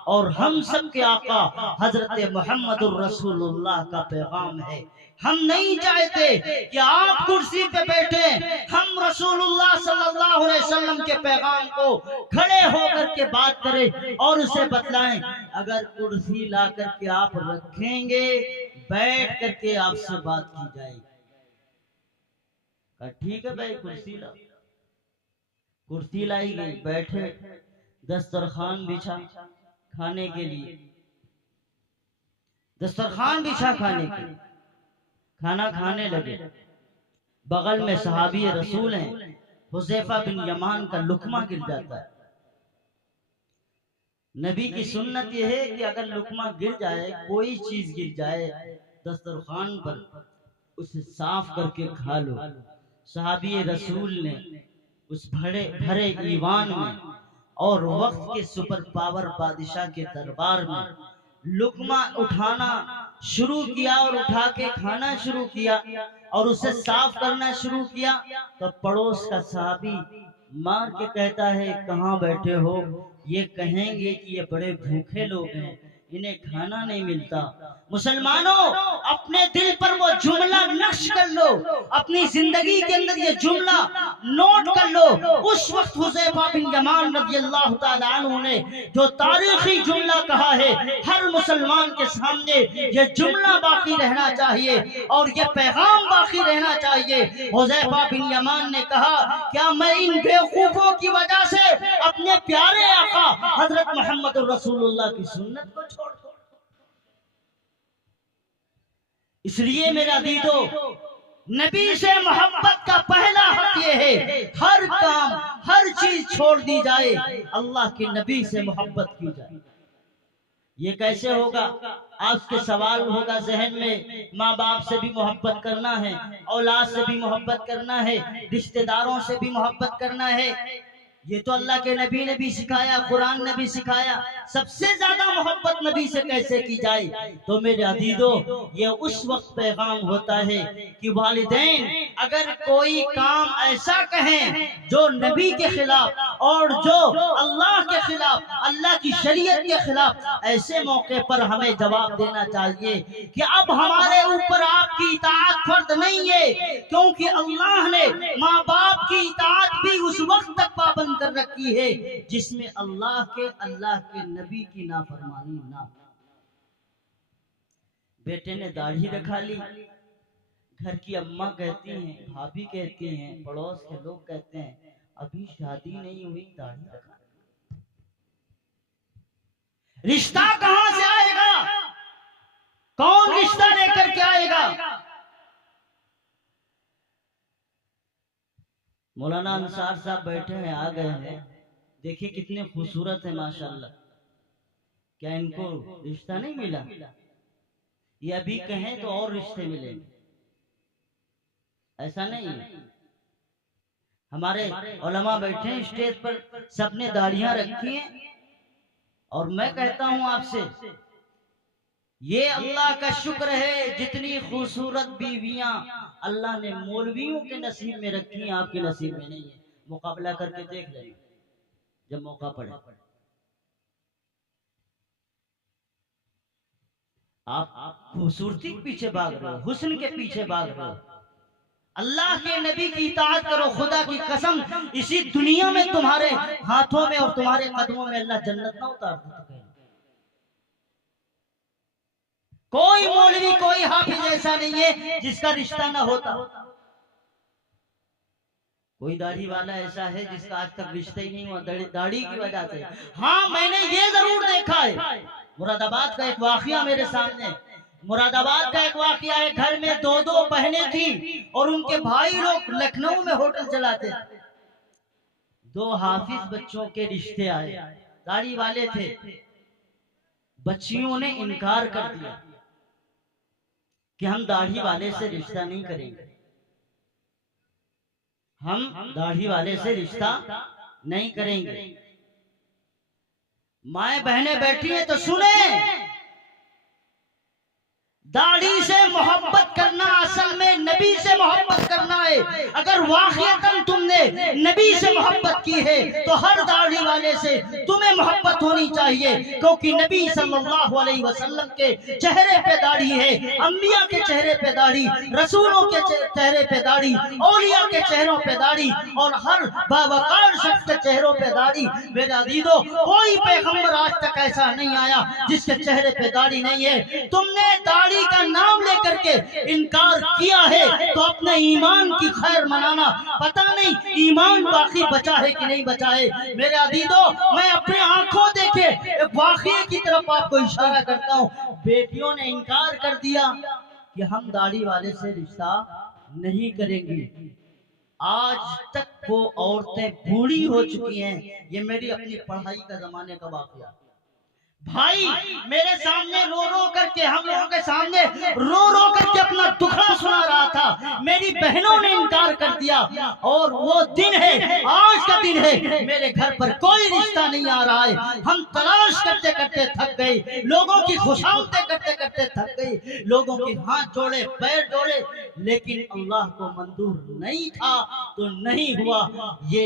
और हम सब के आका हजरत मोहम्मदुर रसूलुल्लाह का पैगाम है। हम नहीं चाहते कि आप कुर्सी पे बैठे, हम रसूलुल्लाह सल्लल्लाहु अलैहि वसल्लम के पैगाम को खड़े होकर के बात करें और उसे बतलाएं। अगर कुर्सी ला करके आप रखेंगे, बैठ करके आपसे बात की जाएगी। ठीक है भाई, कुर्सी ला। कुर्सी लाई गई, बैठे, दस्तरखान बिछा खाने के लिए, दस्तरखान बिछा खाने के लिए, खाना खाने लगे। बगल में सहाबी रसूल हैं, हुज़ैफा बिन यमान का लुकमा गिर जाता है। नबी की सुन्नत यह है कि अगर लुकमा गिर जाए, कोई चीज गिर जाए दस्तरखान पर, उसे साफ करके खा लो। सहाबी रसूल ने उस भरे ईवान में और वक्त के सुपर पावर बादशाह के दरबार में लुकमा उठाना शुरू किया और उठा के खाना शुरू किया और उसे साफ करना शुरू किया, तो पड़ोस का सहाबी मार के कहता है कहाँ बैठे हो? ये कहेंगे कि ये बड़े भूखे लोग हैं, इन्हें खाना नहीं मिलता। मुसलमानों, अपने दिल पर वो जुमला नक्श कर लो, अपनी जिंदगी के अंदर ये जुमला नोट कर लो। उस वक्त हुज़ैफा बिन यमान रज़ियल्लाहु ताला अन्हु ने जो तारीखी जुमला कहा है, हर मुसलमान के सामने ये जुमला बाकी रहना चाहिए और ये पैगाम बाकी रहना चाहिए। हुज़ैफा बिन यमान ने कहा, क्या मैं इन बेवकूफों की वजह से अपने प्यारे आका हजरत मोहम्मद रसूलुल्लाह की सुन्नत को छोड़ दूं? इसलिए मेरा दीदो, नबी से मोहब्बत का पहला हक ये है, हर काम हर चीज छोड़ दी जाए, अल्लाह के नबी से मोहब्बत की जाए। ये कैसे होगा? आपके सवाल होगा जहन में, माँ बाप से भी मोहब्बत करना है, औलाद से भी मोहब्बत करना है, रिश्तेदारों से भी मोहब्बत करना है। ये तो अल्लाह के नबी ने भी सिखाया, कुरान ने भी सिखाया। सबसे ज्यादा मोहब्बत नबी से कैसे की जाए? तो मेरे अजीजों, ये उस वक्त पैगाम होता है कि वालिदैन अगर कोई काम ऐसा कहें जो नबी के खिलाफ और जो अल्लाह के खिलाफ, अल्लाह की शरीयत के खिलाफ, ऐसे मौके पर हमें जवाब देना चाहिए कि अब हमारे ऊपर आपकी इताअत फर्ज नहीं है, क्योंकि अल्लाह ने माँ बाप की इताअत भी उस वक्त तक पाबंद कर रखी है जिसमें अल्लाह के नबी की नाफरमानी ना। बेटे ने दाढ़ी रखा ली, घर की अम्मा कहती हैं, भाभी कहती हैं, पड़ोस के लोग कहते हैं अभी शादी नहीं हुई, दाढ़ी रखा। रिश्ता कहां से आएगा? कौन रिश्ता लेकर के आएगा? मौलाना अंसार साहब बैठे हैं, आ गए हैं। देखिए कितने खूबसूरत है माशाल्लाह। क्या इनको रिश्ता नहीं मिला? ये अभी कहें तो और रिश्ते मिलेंगे, ऐसा नहीं है। हमारे उलमा बैठे हैं स्टेज पर, सबने दाढ़ियां रखी हैं, और मैं कहता हूं आपसे, ये अल्लाह का शुक्र है जितनी खूबसूरत बीवियां अल्लाह ने मौलवियों के नसीब में रखी हैं, आपके नसीब में नहीं है। मुकाबला करके देख लेना जब मौका पड़े। आप खूबसूरती के पीछे भाग रहे हो, हुस्न के पीछे भाग रहे हो। अल्लाह के नबी की इताअत करो, खुदा की कसम इसी दुनिया में तुम्हारे हाथों में और तुम्हारे कदमों में अल्लाह जन्नत ना उतार दे। कोई मौलवी, कोई हाफिज ऐसा नहीं है जिसका रिश्ता ना होता। कोई दाढ़ी वाला ऐसा है जिसका आज तक रिश्ता ही नहीं हुआ दाढ़ी की वजह से। हाँ, मैंने ये जरूर देखा है, मुरादाबाद का एक वाकया मेरे सामने। मुरादाबाद का एक वाकया है, घर में दो बहनें थी और उनके भाई लोग लखनऊ में होटल चलाते। दो हाफिज बच्चों के रिश्ते आए, दाढ़ी वाले थे। बच्चियों ने इनकार कर दिया कि हम दाढ़ी वाले से रिश्ता नहीं करेंगे, हम दाढ़ी वाले से रिश्ता नहीं करेंगे। माए बहनें बैठी हैं तो सुने, दाढ़ी से मोहब्बत करना असल में नबी से मोहब्बत करना है। अगर वाक़ियतन तुमने नबी से मोहब्बत की है तो हर दाढ़ी वाले से तुम्हें मोहब्बत होनी चाहिए, क्योंकि नबी सल्लल्लाहु अलैहि वसल्लम के चेहरे पे दाढ़ी है, अंबिया के चेहरे पे दाढ़ी, रसूलों के चेहरे पे दाढ़ी, औलिया के चेहरों पे दाढ़ी, और हर बावकार शख्स के चेहरों पे दाढ़ी। मेरा दीदो, कोई पैगंबर आज तक ऐसा नहीं आया जिसके चेहरे पे दाढ़ी नहीं है। तुमने दाढ़ी का नाम लेकर के इनकार किया है तो अपने ईमान की खैर मनाना, पता नहीं ईमान बाकी बचा है कि नहीं बचा है। मेरे अजीजों, मैं अपने आंखों देखे वाक़ये की तरफ आपको इशारा करता हूँ। बेटियों ने इनकार कर दिया कि हम दाढ़ी वाले से रिश्ता नहीं करेंगे। आज तक वो औरतें बूढ़ी हो चुकी हैं। ये मेरी अपनी पढ़ाई का जमाने का वाक़या। भाई मेरे सामने रो रो करके, हम लोगों के सामने रो रो करके अपना दुखड़ा सुना रहा था। मेरी बहनों ने इनकार कर दिया, और वो दिन है, आज का दिन है, मेरे घर पर कोई रिश्ता नहीं आ रहा है। हम तलाश करते करते थक गए, लोगों की खुशामतें करते करते थक गए, लोगों के हाथ जोड़े, पैर जोड़े, लेकिन अल्लाह को मंजूर नहीं था तो नहीं हुआ। ये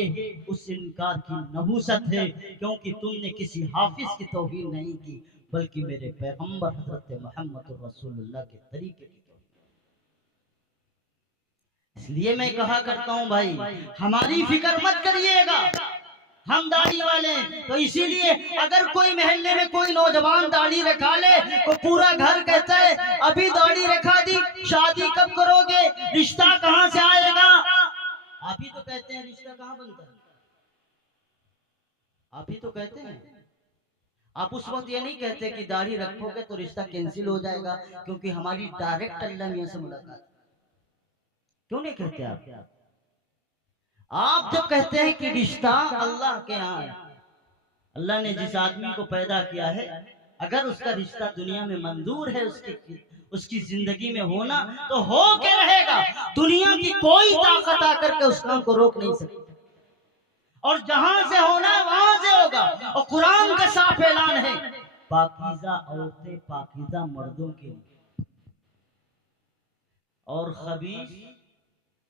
उस इनकार की नबूसत है, क्योंकि तुमने किसी हाफिज की तौहीन नहीं की, बल्कि मेरे पैगंबर हजरत मोहम्मद रसूलुल्लाह के तरीके की तौहीन। इसलिए मैं कहा करता हूं भाई, हमारी फिक्र मत करिएगा, हम दाढ़ी वाले। तो इसीलिए अगर कोई मोहल्ले में कोई नौजवान दाढ़ी रखा ले तो पूरा घर कहता है अभी दाढ़ी रखा दी, शादी कब करोगे, रिश्ता कहां से आएगा। आप ही तो कहते हैं रिश्ता कहां बनता है, आप ही तो कहते हैं। आप उस वक्त ये नहीं कहते कि दाढ़ी रखोगे तो रिश्ता कैंसिल हो जाएगा, क्योंकि हमारी डायरेक्ट अल्लाह मियां से मुलाकात। क्यों नहीं कहते आप? आप जब कहते हैं कि रिश्ता अल्लाह के यहाँ है, अल्लाह ने जिस आदमी को पैदा किया है, अगर उसका रिश्ता दुनिया में मंजूर है उसकी जिंदगी में होना, तो हो के रहेगा। दुनिया की कोई ताकत आकर के उस काम को रोक नहीं सकती, और जहां से होना है वहां से होगा। और कुरान का साफ ऐलान है, पाकीज़ा औरतें पाकीज़ा मर्दों के लिए, और खबीस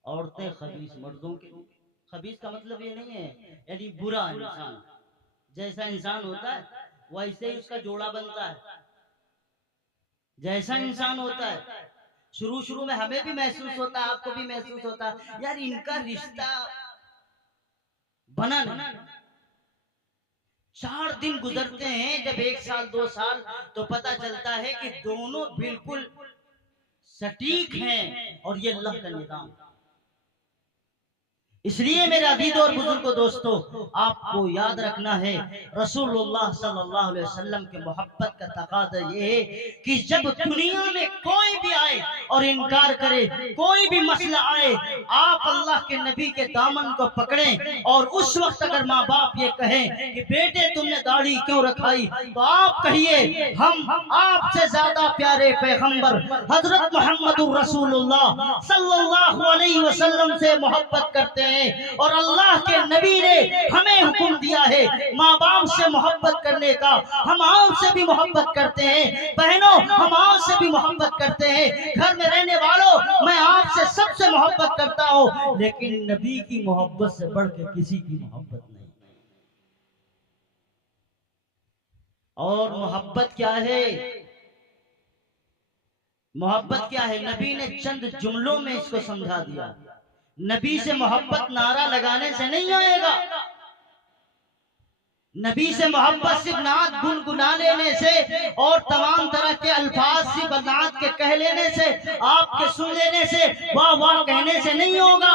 औरतें खबीस मर्दों के लिए। खबीस का मतलब ये नहीं है यानी बुरा इंसान, जैसा इंसान होता है वैसे ही उसका जोड़ा बनता है, जैसा इंसान होता है। शुरू शुरू में हमें भी महसूस होता है, आपको भी महसूस होता है, यार इनका रिश्ता बना नहीं। 4 दिन गुजरते हैं, जब 1 साल 2 साल, तो पता चलता है कि दोनों बिल्कुल सटीक हैं, और ये अल्लाह का निजाम। इसलिए मेरे अजीज और बुजुर्गों दोस्तों, आपको याद रखना है, रसूलुल्लाह सल्लल्लाहु अलैहि वसल्लम के मोहब्बत का तकाज़ा ये है कि जब दुनिया में कोई भी आए और इनकार करे, कोई भी मसला आए, आप अल्लाह के नबी के दामन को पकड़ें। और उस वक्त अगर माँ बाप ये कहें कि बेटे तुमने दाढ़ी क्यों रखाई, तो आप कहिए हम आपसे ज्यादा प्यारे पैगंबर हजरत मोहम्मद रसूलुल्लाह सल्लल्लाहु अलैहि वसल्लम से मोहब्बत करते हैं, और अल्लाह के नबी ने हमें हुक्म दिया है माँ बाप से मोहब्बत करने का। हम आपसे भी मोहब्बत करते हैं, बहनों हम आपसे भी मोहब्बत करते हैं, घर में रहने वालों मैं आपसे सबसे मोहब्बत करता हूँ, लेकिन नबी की मोहब्बत से बढ़ के किसी की मोहब्बत नहीं। और मोहब्बत क्या है, मोहब्बत क्या है, नबी ने चंद जुमलों में इसको समझा दिया। नबी से मोहब्बत नारा लगाने से नहीं आएगा, नबी से मोहब्बत सिर्फ नात गुनगुना लेने से और तमाम तरह के अल्फाज सिर्फ नात के कह लेने से, आपके सुन लेने से, वाह वाह कहने से नहीं होगा।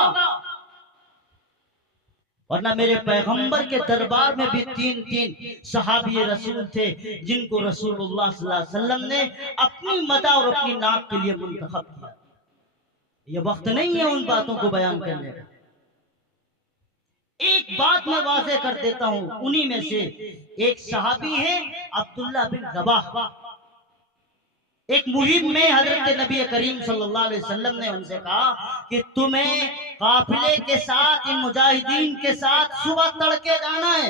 वरना मेरे पैगंबर के दरबार में भी 3 सहाबी रसूल थे जिनको रसूलुल्लाह सल्लल्लाहु अलैहि वसल्लम ने अपनी मदा और अपनी नात के लिए मुंतखब किया। ये वक्त नहीं है उन बातों को बयान करने का। एक बात मैं वाज़ेह कर देता हूं, उन्हीं में से एक सहाबी है अब्दुल्ला बिन रबाह। एक मुहिम में हजरत नबी करीम सल्लल्लाहु अलैहि वसल्लम ने उनसे कहा कि तुम्हें काफिले के साथ, इन मुजाहिदीन के साथ सुबह तड़के जाना है।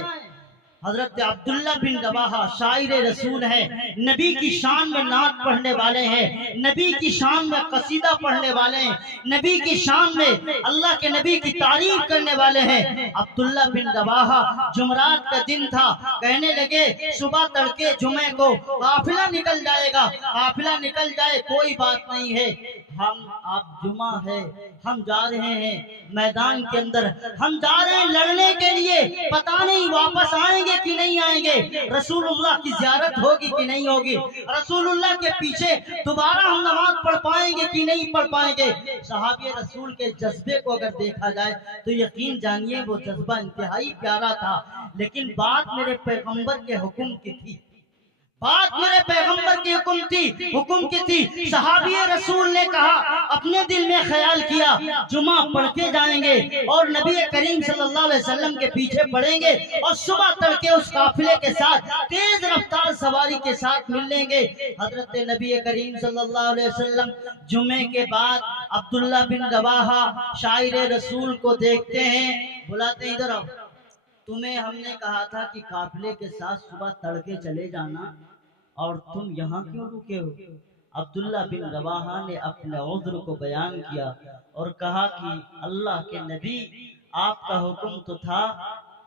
हजरत अब्दुल्ला बिन रवाहा शायर रसूल है, नबी की शान में नात पढ़ने वाले हैं, नबी की शान में कसीदा पढ़ने वाले हैं, नबी की शान में अल्लाह के नबी की तारीफ करने वाले हैं। अब्दुल्ला बिन रवाहा, जुमरात का दिन था, कहने लगे सुबह तड़के जुमे को काफिला निकल जाएगा, काफिला निकल जाए कोई बात नहीं है, हम आप जुमा है, हम जा रहे हैं मैदान के अंदर, हम जा रहे हैं लड़ने के लिए, पता नहीं वापस आएंगे कि नहीं आएंगे, रसूलुल्लाह की ज़ियारत होगी कि नहीं होगी, रसूलुल्लाह के पीछे दोबारा हम नमाज पढ़ पाएंगे कि नहीं पढ़ पाएंगे। सहाबी रसूल के जज्बे को अगर देखा जाए तो यकीन जानिए वो जज्बा इंतहाई प्यारा था, लेकिन बात मेरे पैगंबर के हुक्म की थी, बात मेरे पैगंबर की हुक्म की थी। सहाबी रसूल ने कहा, अपने दिल में ख्याल किया जुमा पढ़ के जाएंगे और नबी करीम सल्लल्लाहु अलैहि वसल्लम के पीछे पड़ेंगे और सुबह तड़के उस काफिले के साथ तेज रफ्तार सवारी के साथ मिलेंगे। हजरत नबी करीम सल्लल्लाहु अलैहि वसल्लम जुमे के बाद अब्दुल्ला बिन रवाहा शायर रसूल को देखते हैं, बुलाते इधर आओ, तुम्हें हमने कहा था कि काफिले के साथ सुबह तड़के चले जाना और तुम यहाँ क्यों रुके हो? अब्दुल्ला बिन रवाहा ने अपने उज़्र को बयान किया और कहा कि अल्लाह के नबी, आपका हुक्म तो था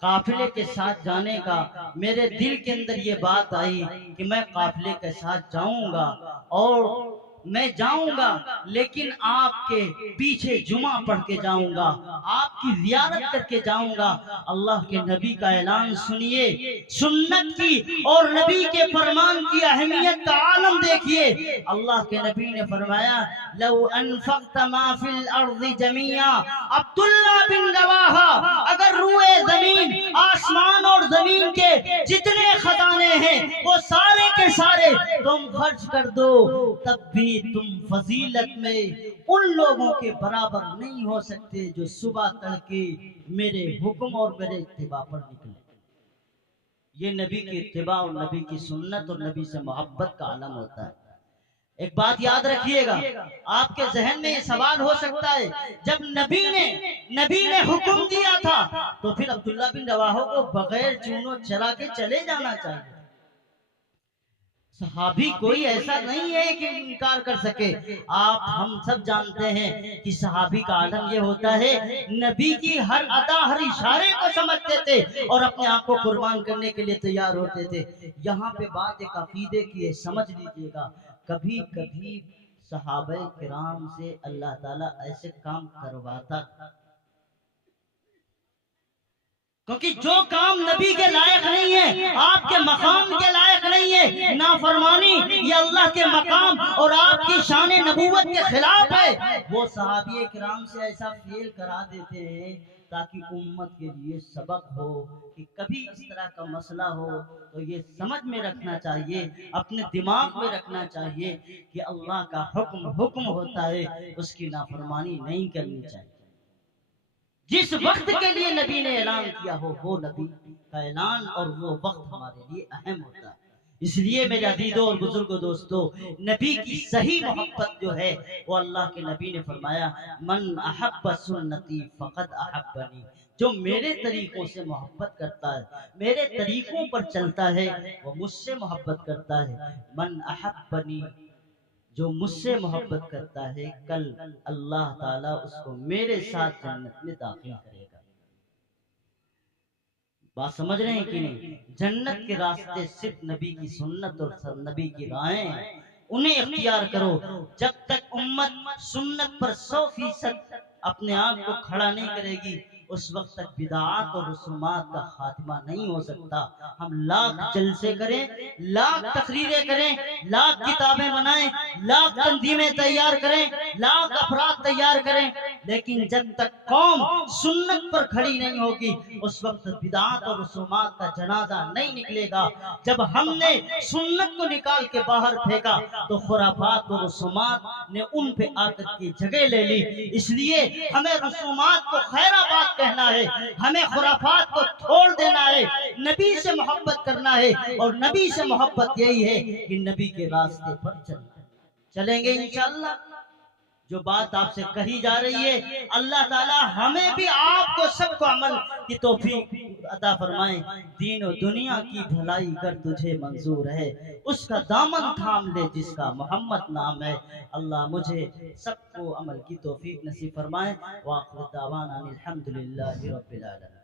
काफिले के साथ जाने का, मेरे दिल के अंदर ये बात आई कि मैं काफिले के साथ जाऊंगा और मैं जाऊंगा, लेकिन आपके पीछे जुमा पढ़ के जाऊंगा, आपकी ज़ियारत करके जाऊंगा। अल्लाह के नबी का ऐलान सुनिए, सुन्नत की और नबी के फरमान की अहमियत का आलम देखिए। अल्लाह के नबी ने फरमाया, लौ अनफक़्त मा फिल अर्ज़ि जमीआ, अब्दुल्ला बिन रवाहा, अगर रूए जमीन, आसमान और जमीन के जितने खजाने हैं वो सारे के सारे तुम खर्च कर दो, तब भी तुम फजीलत में उन लोगों के बराबर नहीं हो सकते जो सुबह तड़के मेरे हुक्म और मेरे इत्तिबा पर निकले। ये नबी की इत्तिबा और नबी की सुन्नत और नबी से मोहब्बत का आलम होता है। एक बात याद रखिएगा, आपके जहन में ये सवाल हो सकता है, जब नबी ने हुक्म दिया था तो फिर अब्दुल्ला बिन रवाहा को बगैर चूनो चरा के चले जाना चाहिए। सहाबी कोई ऐसा नहीं है कि इनकार कर सके। हम सब जानते हैं कि सहाबी का आलम ये होता है, नबी की हर अदा हर इशारे को समझते थे और अपने आप को कुर्बान करने के लिए तैयार होते थे। यहाँ पे बात एक अकीदे की है, समझ लीजिएगा। कभी कभी सहाबे किराम से अल्लाह ताला ऐसे काम करवाता, क्योंकि जो काम नबी के लायक नहीं है, आपके मकाम के लायक नहीं है, नाफरमानी ये अल्लाह के मकाम और आपकी शान नबूवत के खिलाफ है, वो सहाबी किराम से ऐसा फेल करा देते हैं ताकि उम्मत के लिए सबक हो कि कभी इस तरह का मसला हो तो ये समझ में रखना चाहिए, अपने दिमाग में रखना चाहिए कि अल्लाह का हुक्म होता है, उसकी नाफरमानी नहीं करनी चाहिए। जिस वक्त के लिए नबी ने ऐलान किया हो वो नबी का ऐलान और वो वक्त हमारे लिए अहम होता है। इसलिए मेरे अजीजों और बुजुर्गों दोस्तों, नबी की सही मोहब्बत जो है वो अल्लाह के नबी ने फरमाया, मन अहब्ब सुन्नती फ़क़द अहब्बनी, जो मेरे तरीकों से मोहब्बत करता है, मेरे तरीकों पर चलता है, वो मुझसे मोहब्बत करता है। मन अहब्बनी, जो मुझसे मोहब्बत करता है, कल अल्लाह ताला उसको मेरे साथ जन्नत में दाखिल करेगा। बात समझ रहे हैं कि नहीं? जन्नत के रास्ते सिर्फ नबी की सुन्नत और नबी की राहें हैं, उन्हें इख्तियार करो। जब तक उम्मत सुन्नत पर 100% अपने आप को खड़ा नहीं करेगी, उस वक्त तक बिदात और रसूमात का खात्मा नहीं हो सकता। हम लाख जलसे करें, लाख तकरीरें करें, लाख किताबें बनाएं, लाख तंजीमें तैयार करें, लाख अफराद तैयार करें, लेकिन जब तक कौम सुन्नत पर खड़ी नहीं होगी, उस वक्त बिदात और रसूमात का जनाजा नहीं निकलेगा। जब हमने सुन्नत को निकाल के बाहर फेंका तो खुराफात और रसूमात ने उन पे आकर की जगह ले ली। इसलिए हमें रसूमात को खैराबाद कहना है, हमें खुराफात को छोड़ देना है, नबी से मोहब्बत करना है। और नबी से मोहब्बत यही है कि नबी के रास्ते पर चलेंगे इंशाअल्लाह। जो बात आपसे कही जा रही है, अल्लाह ताला हमें भी आपको सबको अमल की तौफीक अता फरमाए। दीन और दुनिया की भलाई कर तुझे मंजूर है, उसका दामन थाम ले जिसका मोहम्मद नाम है। अल्लाह मुझे सबको अमल की तौफीक नसीब फरमाए। व आखिर दावाना अनिल हम्दुलिल्लाहि रब्बिल आलमीन।